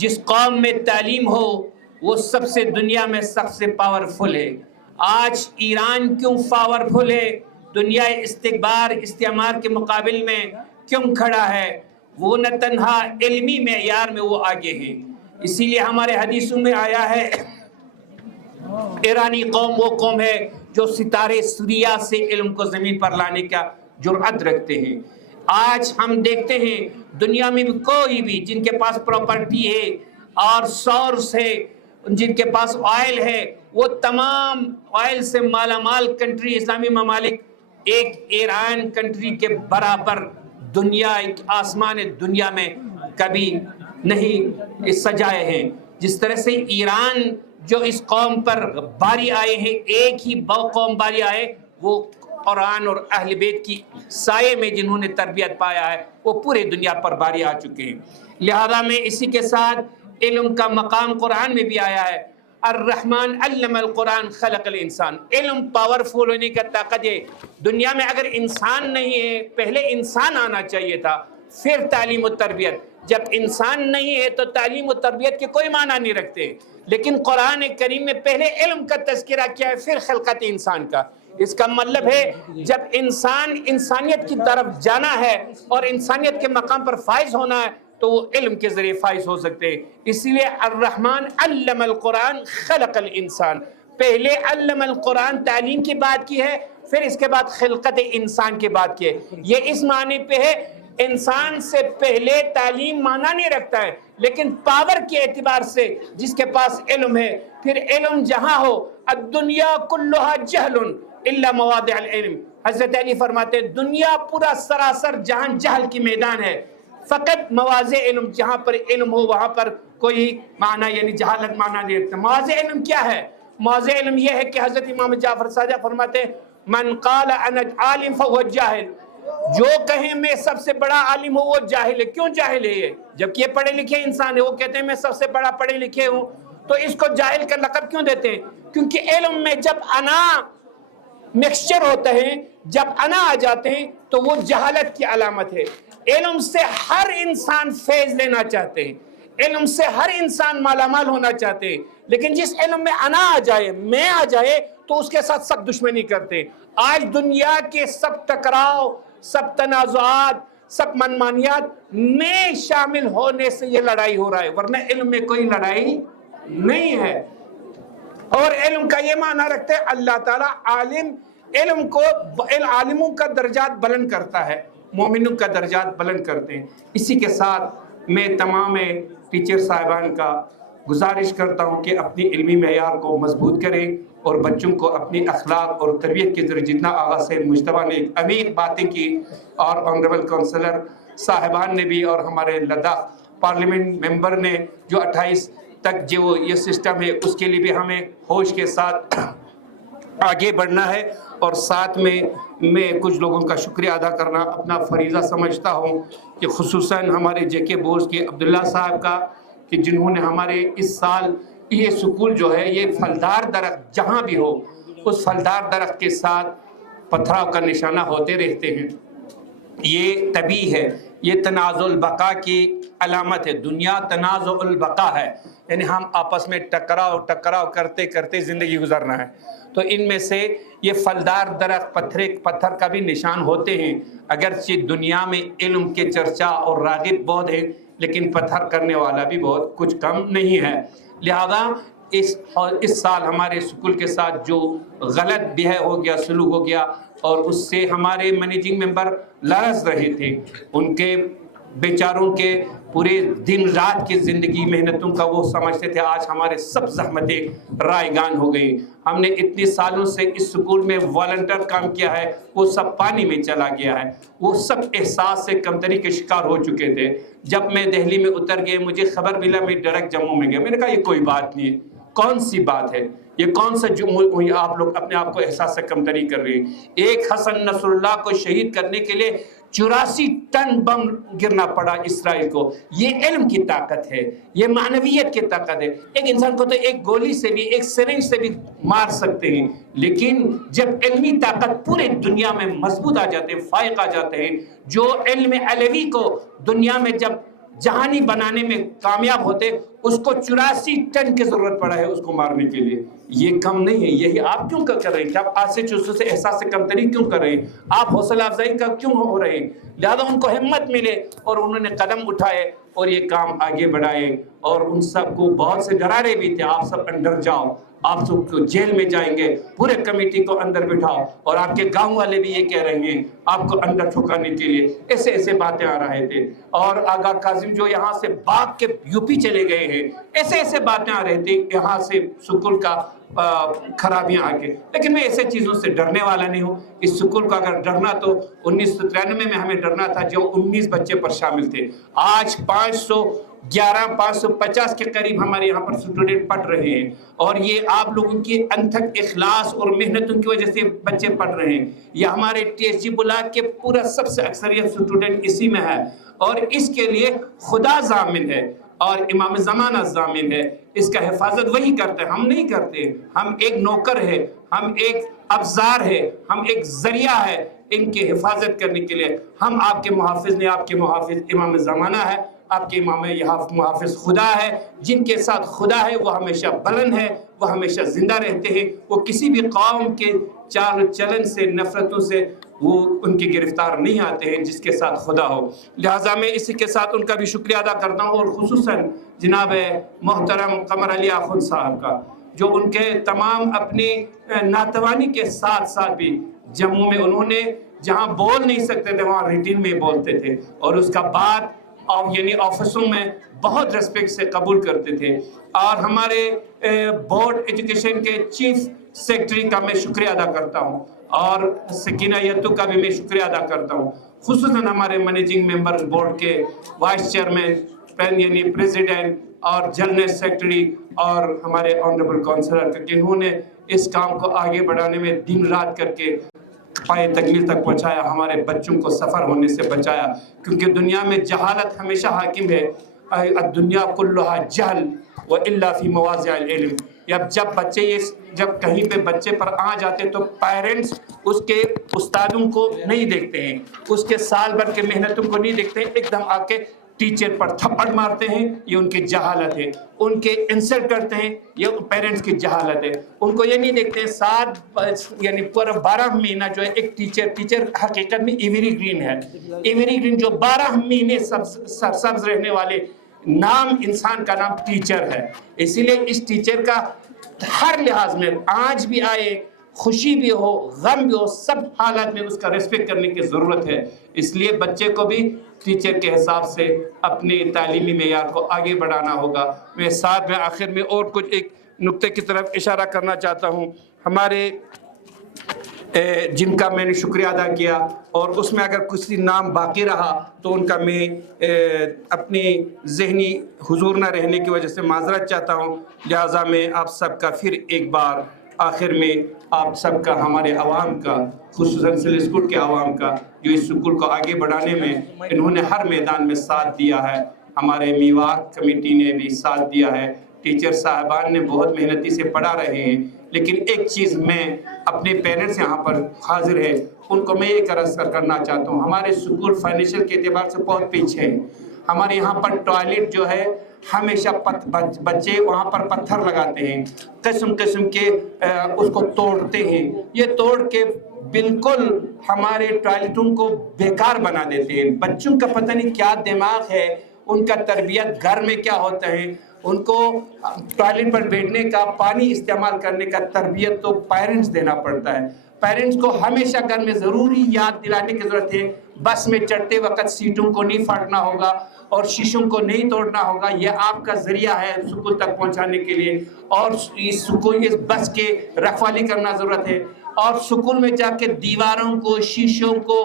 جس قوم میں تعلیم ہو وہ سب سے دنیا میں سب سے پاورفل ہے۔ آج ایران کیوں پاورفل ہے، دنیا استکبار استعمار کے مقابل میں کیوں کھڑا ہے؟ وہ نہ تنہا علمی معیار میں وہ آگے ہیں۔ اسی لیے ہمارے حدیثوں میں آیا ہے ایرانی قوم وہ قوم ہے جو ستارے سوریا سے علم کو زمین پر لانے کا جرأت رکھتے ہیں۔ آج ہم دیکھتے ہیں دنیا میں بھی کوئی بھی جن کے پاس پراپرٹی ہے اور سورس ہے، جن کے پاس آئل ہے، وہ تمام آئل سے مالا مال کنٹری اسلامی ممالک ایک ایران کنٹری کے برابر دنیا آسمان دنیا میں کبھی نہیں سجائے ہیں۔ جس طرح سے ایران جو اس قوم پر باری آئے ہیں، ایک ہی قوم باری آئے، وہ قرآن اور اہل بیت کی سائے میں جنہوں نے تربیت پایا ہے وہ پورے دنیا پر باری آ چکے ہیں۔ لہذا میں اسی کے ساتھ علم کا مقام قرآن میں بھی آیا ہے، الرحمن علم القرآن خلق الانسان۔ علم پاورفل ہونے کا طاقت ہے۔ دنیا میں اگر انسان نہیں ہے، پہلے انسان آنا چاہیے تھا، پھر تعلیم و تربیت۔ جب انسان نہیں ہے تو تعلیم و تربیت کے کوئی معنی نہیں رکھتے، لیکن قرآن کریم میں پہلے علم کا تذکرہ کیا ہے، پھر خلقت انسان کا۔ اس کا مطلب ہے جب انسان انسانیت کی طرف جانا ہے اور انسانیت کے مقام پر فائز ہونا ہے تو وہ علم کے ذریعے فائز ہو سکتے ہیں۔ اسی لیے الرحمن علم القرآن خلق الانسان، پہلے علم القرآن تعلیم کی بات کی ہے، پھر اس کے بعد خلقت انسان کی بات کی ہے۔ یہ اس معنی پہ ہے انسان سے پہلے تعلیم معنی نہیں رکھتا ہے، لیکن پاور کے اعتبار سے جس کے پاس علم ہے، پھر علم جہاں ہو الدنیا کلھا جہل الا مواضع العلم۔ حضرت علی فرماتے ہیں دنیا پورا سراسر جہاں جہل کی میدان ہے، فقط مواضع علم، جہاں پر علم ہو وہاں پر کوئی معنی یعنی جہالت معنی نہیں رکھتا۔ مواضع علم کیا ہے؟ مواضع علم یہ ہے کہ حضرت امام جعفر صادق فرماتے ہیں من قال انا عالم فهو جاہل، جو کہیں میں سب سے بڑا عالم ہوں وہ جاہل ہے۔ کیوں جاہل ہے یہ؟ جبکہ یہ پڑھے لکھے انسان ہے، وہ کہتے ہیں میں سب سے بڑا پڑھے لکھے ہوں، تو اس کو جاہل کا لقب کیوں دیتے ہیں؟ کیونکہ علم میں جب انا مکسچر ہوتا ہے، جب انا آ جاتے ہیں تو وہ جہالت کی علامت ہے۔ علم سے ہر انسان فیض لینا چاہتے ہیں، علم سے ہر انسان مالا مال ہونا چاہتے ہیں، لیکن جس علم میں انا آ جائے، میں آ جائے، تو اس کے ساتھ سب دشمنی کرتے ہیں۔ آج دنیا کے سب ٹکراؤ، سب تنازعات، سب منمانیات میں شامل ہونے سے یہ لڑائی ہو رہا ہے، ورنہ علم میں کوئی لڑائی نہیں ہے۔ اور علم کا یہ معنی رکھتے ہیں اللہ تعالیٰ عالم، علم کو عالموں کا درجات بلند کرتا ہے، مومنوں کا درجات بلند کرتے ہیں۔ اسی کے ساتھ میں تمام ٹیچر صاحبان کا گزارش کرتا ہوں کہ اپنی علمی معیار کو مضبوط کریں اور بچوں کو اپنی اخلاق اور تربیت کے ذریعے جتنا آغا سید مجتبیٰ نے عمیق باتیں کی اور آنریبل کونسلر صاحبان نے بھی اور ہمارے لداخ پارلیمنٹ ممبر نے جو 28 تک جو یہ سسٹم ہے اس کے لیے بھی ہمیں ہوش کے ساتھ آگے بڑھنا ہے۔ اور ساتھ میں کچھ لوگوں کا شکریہ ادا کرنا اپنا فریضہ سمجھتا ہوں کہ خصوصاً ہمارے جے کے بورڈ کے عبداللہ صاحب کا، کہ جنہوں نے ہمارے اس سال یہ سکول جو ہے یہ پھلدار درخت جہاں بھی ہو اس پھلدار درخت کے ساتھ پتھراؤ کا نشانہ ہوتے رہتے ہیں۔ یہ طبیعی ہے، یہ تنازع البقاء کی علامت ہے۔ دنیا تنازع البقاء ہے، یعنی ہم آپس میں ٹکراؤ کرتے کرتے زندگی گزرنا ہے۔ تو ان میں سے یہ پھلدار درخت پتھر کا بھی نشان ہوتے ہیں، اگرچہ دنیا میں علم کے چرچا اور راغب بہت ہیں لیکن پتھر کرنے والا بھی بہت کچھ کم نہیں ہے۔ لہذا اس سال ہمارے اسکول کے ساتھ جو غلط ہو گیا، سلوک ہو گیا، اور اس سے ہمارے مینیجنگ ممبر لرز رہے تھے، ان کے بیچاروں کے پورے دن رات کی زندگی محنتوں کا وہ سمجھتے تھے آج ہمارے سب زحمتیں رائگان ہو گئی۔ ہم نے اتنی سالوں سے اس سکول میں والنٹر کام کیا ہے، وہ سب پانی میں چلا گیا ہے، وہ سب احساس سے کمتری کے شکار ہو چکے تھے۔ جب میں دہلی میں اتر گئے مجھے خبر ملا، میں ڈائریکٹ جموں میں گیا، میں نے کہا یہ کوئی بات نہیں ہے، کون سی بات ہے، یہ کون سا آپ لوگ اپنے آپ کو احساس سے کمتری کر رہے ہیں۔ ایک حسن نصر اللہ کو شہید کرنے کے لیے 84 ٹن بم گرنا پڑا اسرائیل کو۔ یہ علم کی طاقت ہے، یہ معنویت کی طاقت ہے۔ ایک انسان کو تو ایک گولی سے بھی، ایک سرنج سے بھی مار سکتے ہیں، لیکن جب علمی طاقت پورے دنیا میں مضبوط آ جاتے ہیں، فائق آ جاتے ہیں، جو علم علوی کو دنیا میں جب جہانی بنانے میں کامیاب ہوتے، اس کو 84 ٹن کی ضرورت پڑا ہے اس کو مارنے کے لیے۔ یہ کم نہیں ہے، یہی آپ کیوں کر رہے ہیں کہ آپ آج سے چوسوں سے احساس سے کمتری کیوں کر رہے ہیں، آپ حوصلہ افزائی کا کیوں ہو رہے ہیں؟ لہذا ان کو ہمت ملے اور انہوں نے قدم اٹھائے اور یہ کام آگے بڑھائے، اور ان سب کو بہت سے ڈرا رہے بھی تھے آپ سب اندر جاؤ، آپ سب کو جیل میں جائیں گے، پورے کمیٹی کو اندر بٹھاؤ، اور آپ کے گاؤں والے بھی یہ کہہ رہے ہیں آپ کو اندر ٹھکانے کے لیے، ایسے باتیں آ رہے تھے۔ اور آغا کاظم جو یہاں سے بھاگ کے یوپی چلے گئے ہیں، ایسے باتیں آ رہے تھے یہاں سے سکول کا خرابیاں آ کے، لیکن میں ایسے چیزوں سے ڈرنے والا نہیں ہوں۔ اس سکول کو اگر ڈرنا تو 1993 میں ہمیں ڈرنا تھا جو 19 بچے پر شامل تھے۔ آج 550 کے قریب ہمارے یہاں پر اسٹوڈنٹ پڑھ رہے ہیں، اور یہ آپ لوگوں کی انتھک اخلاص اور محنتوں کی وجہ سے بچے پڑھ رہے ہیں۔ یہ ہمارے ٹی ایس جی بلاک کے پورا سب سے اکثریت اسٹوڈنٹ اسی میں ہے، اور اس کے لیے خدا ضامن ہے اور امام زمانہ ضامن ہے، اس کا حفاظت وہی کرتا ہے، ہم نہیں کرتے۔ ہم ایک نوکر ہے، ہم ایک افزار ہے، ہم ایک ذریعہ ہے ان کی حفاظت کرنے کے لیے۔ ہم آپ کے محافظ نہیں، آپ کے محافظ امام زمانہ ہے، آپ کے امام محافظ خدا ہے۔ جن کے ساتھ خدا ہے وہ ہمیشہ بلند ہے، وہ ہمیشہ زندہ رہتے ہیں، وہ کسی بھی قوم کے چال چلن سے، نفرتوں سے وہ ان کے گرفتار نہیں آتے ہیں جس کے ساتھ خدا ہو۔ لہٰذا میں اسی کے ساتھ ان کا بھی شکریہ ادا کرتا ہوں، اور خصوصاً جناب محترم قمر علی آخوند صاحب کا، جو ان کے تمام اپنی ناتوانی کے ساتھ بھی جموں میں انہوں نے جہاں بول نہیں سکتے تھے وہاں ریٹن میں بولتے تھے، اور اس کا بات یعنی آفسوں میں بہت ریسپیکٹ سے قبول کرتے تھے۔ اور ہمارے بورڈ ایجوکیشن کے چیف سیکرٹری کا میں شکریہ ادا کرتا ہوں، اور سکینہ یتو کا بھی میں شکریہ ادا کرتا ہوں، خصوصاً ہمارے مینیجنگ ممبر بورڈ کے وائس چیئرمین یعنی پریزیڈنٹ اور جنرل سیکرٹری، اور ہمارے آنریبل کونسلر جنہوں نے اس کام کو آگے بڑھانے میں دن رات کر کے پائے تکمیل تک پہنچایا، ہمارے بچوں کو سفر ہونے سے بچایا، کیونکہ دنیا میں جہالت ہمیشہ حاکم ہے۔ الدنیا کلھا جہل وإلا فی مواضع العلم۔ جب کہیں پہ بچے پر آ جاتے تو پیرنٹس اس کے استادوں کو نہیں دیکھتے ہیں, اس کے سال بھر کے محنتوں کو نہیں دیکھتے ہیں, ایک دم آ کے ٹیچر پر تھپڑ مارتے ہیں, یہ ان کی جہالت ہے. ان کے انسلٹ کرتے ہیں, یہ پیرنٹس کی جہالت ہے. ان کو یہ نہیں دیکھتے ہیں یعنی پورا 12 مہینہ جو ہے ایک ٹیچر حقیقت میں ایوری گرین ہے. ایوری گرین جو 12 مہینے سبز رہنے والے نام, انسان کا نام ٹیچر ہے. اسی لیے اس ٹیچر کا ہر لحاظ میں آج بھی آئے, خوشی بھی ہو, غم بھی ہو, سب حالات میں اس کا ریسپیکٹ کرنے کی ضرورت ہے. اس لیے بچے کو بھی ٹیچر کے حساب سے اپنے تعلیمی معیار کو آگے بڑھانا ہوگا. میں ساتھ میں آخر میں اور کچھ ایک نقطے کی طرف اشارہ کرنا چاہتا ہوں. ہمارے جن کا میں نے شکریہ ادا کیا اور اس میں اگر کسی نام باقی رہا تو ان کا میں اپنی ذہنی حضور نہ رہنے کی وجہ سے معذرت چاہتا ہوں. لہٰذا میں آپ سب کا پھر ایک بار آخر میں آپ سب کا, ہمارے عوام کا, خصوصاً سل اسکول کے عوام کا, جو اس اسکول کو آگے بڑھانے میں انہوں نے ہر میدان میں ساتھ دیا ہے. ہمارے میواک کمیٹی نے بھی ساتھ دیا ہے, ٹیچر صاحبان نے بہت محنتی سے پڑھا رہے ہیں. لیکن ایک چیز میں اپنے پیرنٹس یہاں پر حاضر ہے, ان کو میں یہ عرض کرنا چاہتا ہوں, ہمارے اسکول فائنینشیل کے اعتبار سے بہت پیچھے ہیں. ہمارے یہاں پر ٹوائلٹ جو ہے ہمیشہ بچے وہاں پر پتھر لگاتے ہیں, قسم قسم کے اس کو توڑتے ہیں. یہ توڑ کے بالکل ہمارے ٹوائلٹوں کو بیکار بنا دیتے ہیں. بچوں کا پتہ نہیں کیا دماغ ہے, ان کا تربیت گھر میں کیا ہوتا ہے, ان کو ٹوائلٹ پر بیٹھنے کا, پانی استعمال کرنے کا تربیت تو پیرنٹس دینا پڑتا ہے. پیرنٹس کو ہمیشہ گھر میں ضروری یاد دلانے کی ضرورت ہے, بس میں چڑھتے وقت سیٹوں کو نہیں پھاٹنا ہوگا اور شیشوں کو نہیں توڑنا ہوگا. یہ آپ کا ذریعہ ہے سکول تک پہنچانے کے لیے, اور اس بس کے رکھوالی کرنا ضرورت ہے. اور سکول میں جا کے دیواروں کو, شیشوں کو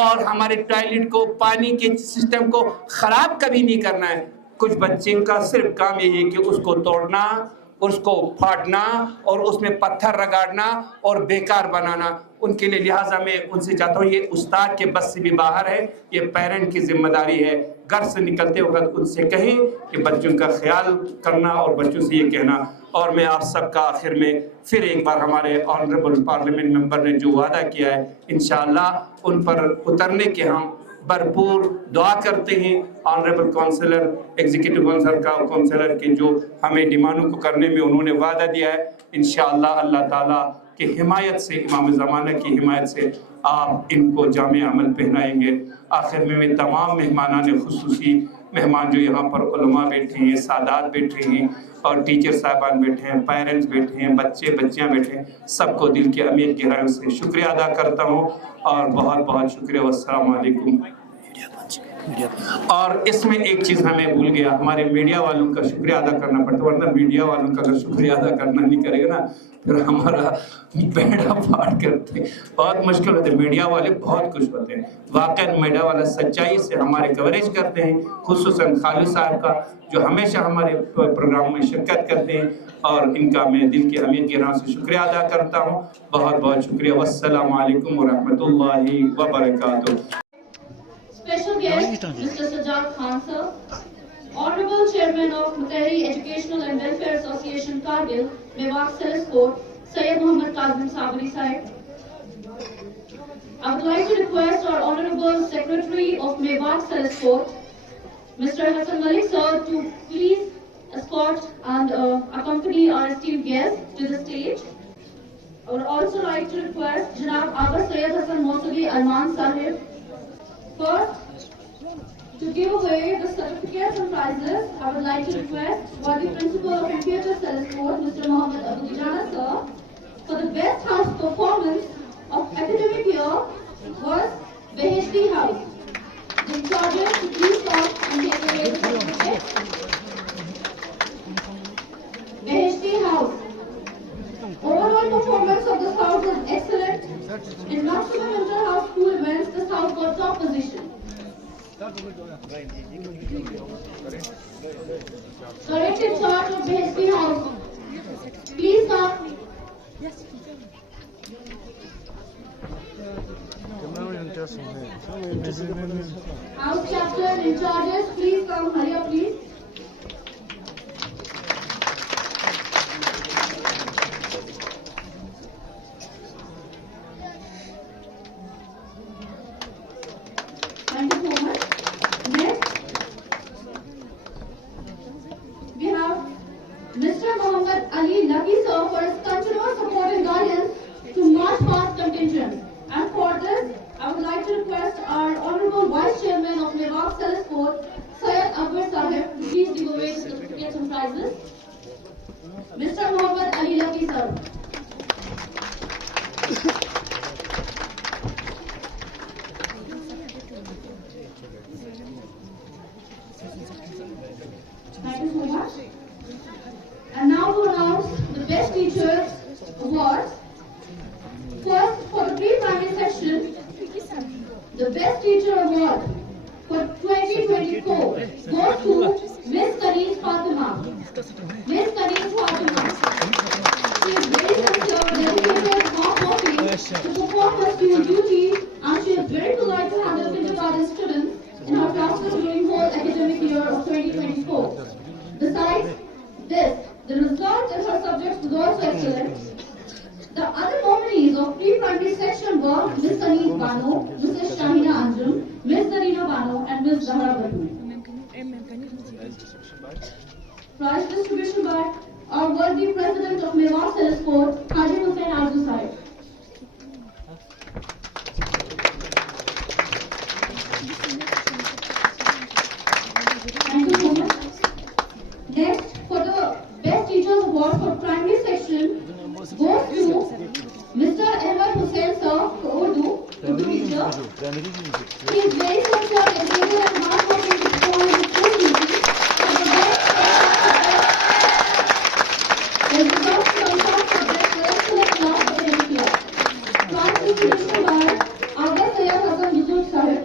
اور ہمارے ٹوائلٹ کو, پانی کے سسٹم کو خراب کبھی نہیں کرنا ہے. کچھ بچے کا صرف کام یہ ہے کہ اس کو توڑنا, اس کو پھاٹنا اور اس میں پتھر رگڑنا اور بیکار بنانا. ان کے لیے لہٰذا میں ان سے چاہتا ہوں, یہ استاد کے بس سے بھی باہر ہے, یہ پیرنٹ کی ذمہ داری ہے. گھر سے نکلتے وقت ان سے کہیں کہ بچوں کا خیال کرنا اور بچوں سے یہ کہنا. اور میں آپ سب کا آخر میں پھر ایک بار ہمارے آنریبل پارلیمنٹ ممبر نے جو وعدہ کیا ہے, انشاءاللہ ان پر اترنے کے ہم بھرپور دعا کرتے ہیں. آنریبل کونسلر, ایگزیکٹو کونسلر کے جو ہمیں ڈیمانڈوں کو کرنے میں انہوں نے وعدہ دیا ہے, انشاءاللہ اللہ تعالیٰ کی حمایت سے, امام زمانہ کی حمایت سے آپ ان کو جامع عمل پہنائیں گے. آخر میں تمام مہمانان خصوصی, مہمان جو یہاں پر علماء بیٹھے ہیں, سادات بیٹھے ہیں اور ٹیچر صاحبان بیٹھے ہیں, پیرنٹس بیٹھے ہیں, بچے بچیاں بیٹھے ہیں, سب کو دل کے عمیق گہرائیوں سے شکریہ ادا کرتا ہوں اور بہت بہت شکریہ. والسلام علیکم. اور اس میں ایک چیز ہمیں بھول گیا, ہمارے میڈیا والوں کا شکریہ ادا کرنا پڑتا ہے, ورنہ میڈیا والوں کا اگر شکریہ ادا کرنا نہیں کرے گا نا پھر ہمارا بیڑا پاٹ کرتے ہیں, بہت مشکل ہوتے ہیں. میڈیا والے بہت خوش ہوتے ہیں, واقعی میڈیا والا سچائی سے ہمارے کوریج کرتے ہیں, خصوصاً خالد صاحب کا جو ہمیشہ ہمارے پروگرام میں شرکت کرتے ہیں, اور ان کا میں دل کے عمیق گہرائیوں سے شکریہ ادا کرتا ہوں. بہت بہت شکریہ. والسلام علیکم ورحمۃ اللہ وبرکاتہ. Special guest, Mr. Sajjad Khan sir, Honorable Chairman of Mutahari Educational and Welfare Association Kargil, Mewak Selesport, Syed Muhammad Kazim Sabri sahib. I would like to request our Honorable Secretary of Mewak Selesport, Mr. Hassan Malik sir, to please escort and accompany our esteemed guest to the stage. I would also like to request Janab Aga Syed Hassan Mosavi Alman sahib first to give away the certificates and prizes. I would like to request the Principal of MPHS Selesport, Mr. Mohammed Abdul Jana sir, for the best house performance of academic year was Beheshti House. The charges to please come and take away the certificate. Beheshti House. Overall performance of this house was excellent. In maximum inter-house school events, this house got top position. Correct in charge of Beheshti House. Please come. House captain in charges, please come. Hurry up, please. prizes. Mr. Mohammad Ali Lucky, sir. Thank you so much. And now to announce the Best Teacher Awards. First, for the pre-primary section, the Best Teacher Award for 2024 goes to Miss Kareem Fatima. Miss Kareem Fatima. She is very sincere, dedicated, hardworking to perform her student duty, and she is very polite to handle kindergarten students in her classes during whole academic year of 2024. Besides this, the result in her subjects was also excellent. The other nominees of pre-primary section were Ms. Kaneez Bano, Mrs. Shahina Anjum, Ms. Zarina Bano, and Ms. Zahra Batu. Prize distribution by our worthy President of Mewat Telescope, Haji Hussain Arzu Sahib. Thank you so much. Next, for the Best Teachers Award for primary section, goes to Mr. Ahmed Hussain sir for Urdu teacher. He is very sincere, dedicated, and hardworking to perform his school duties. The results from some subjects were excellent last academic year. Prize distribution by Aga Sayyid Hassan Buzuerg Sahib.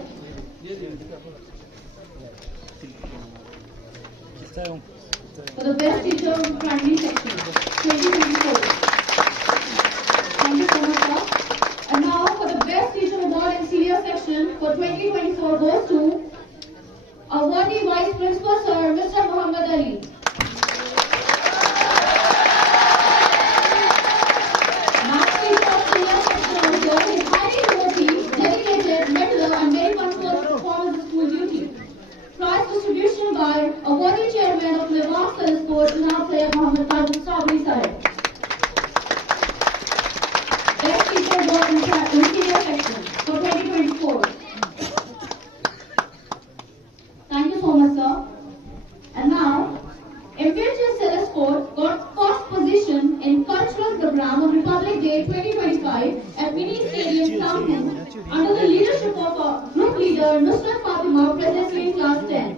For the Best Teacher Primary Section 2024. Thank you so much, sir. And now for the Best Teacher Award in Senior Section for 2024 goes to our worthy Vice Principal, Sir, Mr. Muhammad Ali. Math teacher of Senior Section also is highly devotee, dedicated, regular, and very punctual to perform his school duty. Prize distribution by a worthy chairman of Mewat Telescope, Janaab Sayyid Muhammad Tajul Sabri Sahib. Best Teacher Award in Senior Section for 2024. Thank you so much, sir. And now, MPHS Telescope got first position in Cultural Program on Republic Day 2025 at Mini Stadium, Tamil, under the leadership of our group leader Nusrat Fatima, presently in class 10.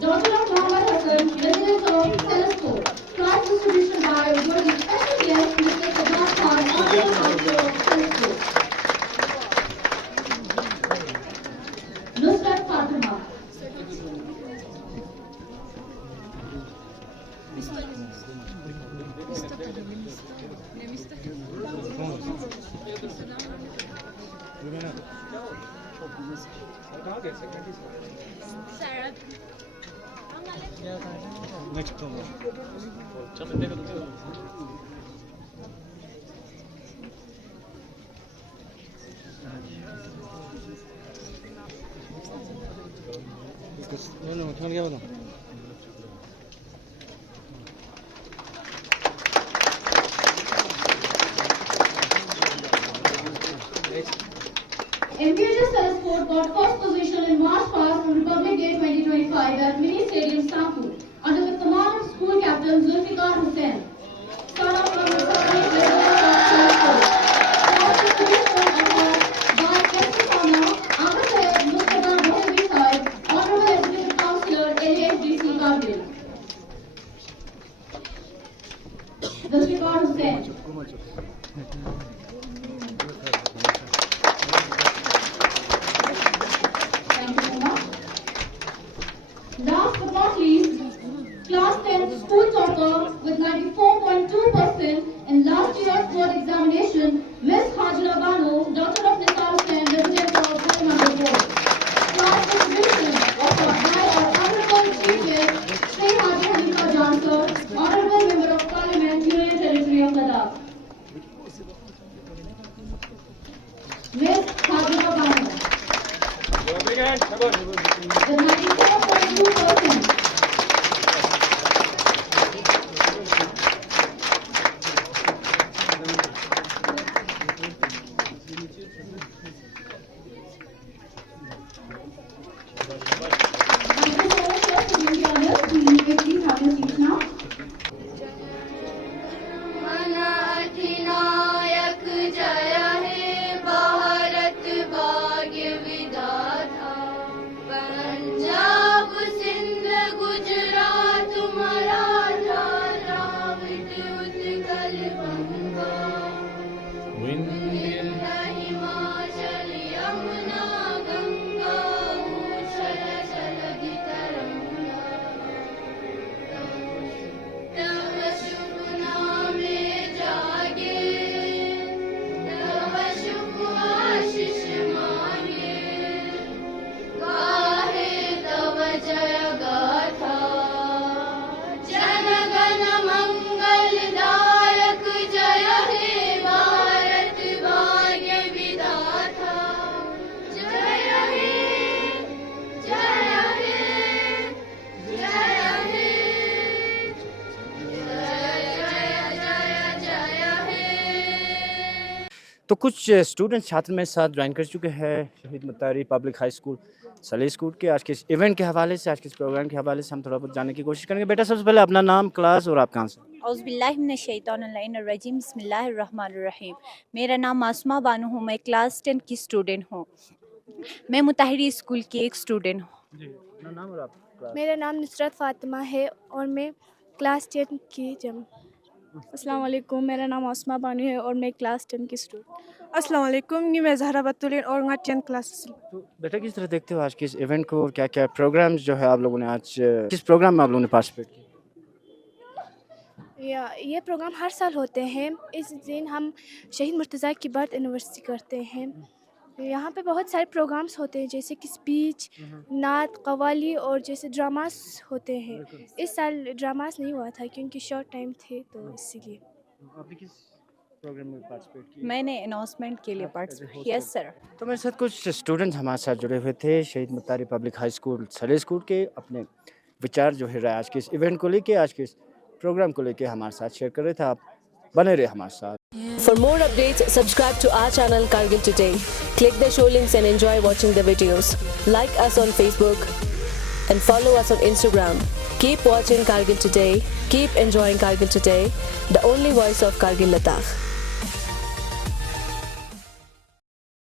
Daughter of Muhammad Hassan, resident of Telescope. Prize distribution by worthy special guest Mr. Sajjad Khan, Honorable Council of Telescope. Nusrat Fatima. MPHS Telescope got first position in March Past on Republic Day 2025 at Mini Stadium, Istanbul, under the command of school captain Zulfikar Hussain. Son of Mr. Khalid, resident of Telescope. Prize distribution by Guest Honor, Aga Sayyid Mustafa Mohabi Sahib, Honorable Executive Councillor, LASDC Kabul. Zulfikar Hussain. Last but not least, Class 10 school topper with 94.2% in last year's board examination, Miss Hajra Bano, daughter of Nisar Hussain, resident of Kalimando Board. Prize distribution offered by our Honorable Chief Guest, Sri Haji Hanifa Jan Sir, Honorable Member of Parliament, Union Territory of Ladakh. Miss Hajra Bano. With 94.2%. Thank you so much, sir, for being here. Please have your seats now. تو کچھ student چھاتر میرے ساتھ join کر چکے ہیں شہید Motahhari public high school سلی school کے. آج کے اس ایونٹ کے حوالے سے، آج کے اس پروگرام کے حوالے سے ہم تھوڑا بہت جاننے کی کوشش کریں گے. بیٹا سب سے پہلے اپنا نام، کلاس اور آپ کہاں سے؟ اعوذ باللہ من الشیطان الرجیم، بسم اللہ الرحمن الرحیم. میرا نام معصومہ بانو ہوں، میں کلاس 10 کی اسٹوڈنٹ ہوں. میں متحری اسکول کی ایک اسٹوڈنٹ ہوں. جی اپنا نام اور آپ؟ میرا نام نصرت فاطمہ ہے اور میں کلاس 10 کی السلام علیکم، میرا نام عاصمہ بانو ہے اور میں کلاس 10 کی اسٹوڈنٹ. السلام علیکم، یہ میں زہرا بطولین اور میں 10 کلاس. تو بیٹا کس طرح دیکھتے ہو آج کے اس ایونٹ کو اور کیا کیا پروگرامز جو ہے آپ لوگوں نے آج کس پروگرام میں آپ لوگوں نے پارٹیسپیٹ کیا؟ یہ پروگرام ہر سال ہوتے ہیں. اس دن ہم شہید مرتضیٰ کی برتھ اینیورسری کرتے ہیں. یہاں پہ بہت سارے پروگرامز ہوتے ہیں جیسے کہ اسپیچ، نعت، قوالی اور جیسے ڈراماز ہوتے ہیں. اس سال ڈراماز نہیں ہوا تھا کیونکہ شارٹ ٹائم تھے تو اسی لیے. آپ نے کس پروگرام میں پارٹیسپیٹ کیا؟ میں نے اناؤنسمنٹ کے لیے پارٹیسپیٹ. یس سر. تو میرے ساتھ کچھ اسٹوڈنٹ ہمارے ساتھ جڑے ہوئے تھے شہید متحری پبلک ہائی اسکول سلی اسکول کے. اپنے وچار جو ہے آج کے اس ایونٹ کو لے کے، آج کے اس پروگرام کو لے کے ہمارے ساتھ شیئر کر رہے تھے. آپ بنے رہے ہمارے ساتھ. For more updates, subscribe to our channel Kargil Today. Click the show links and enjoy watching the videos. Like us on Facebook and follow us on Instagram. Keep watching Kargil Today. Keep enjoying Kargil Today, the only voice of Kargil Ladakh.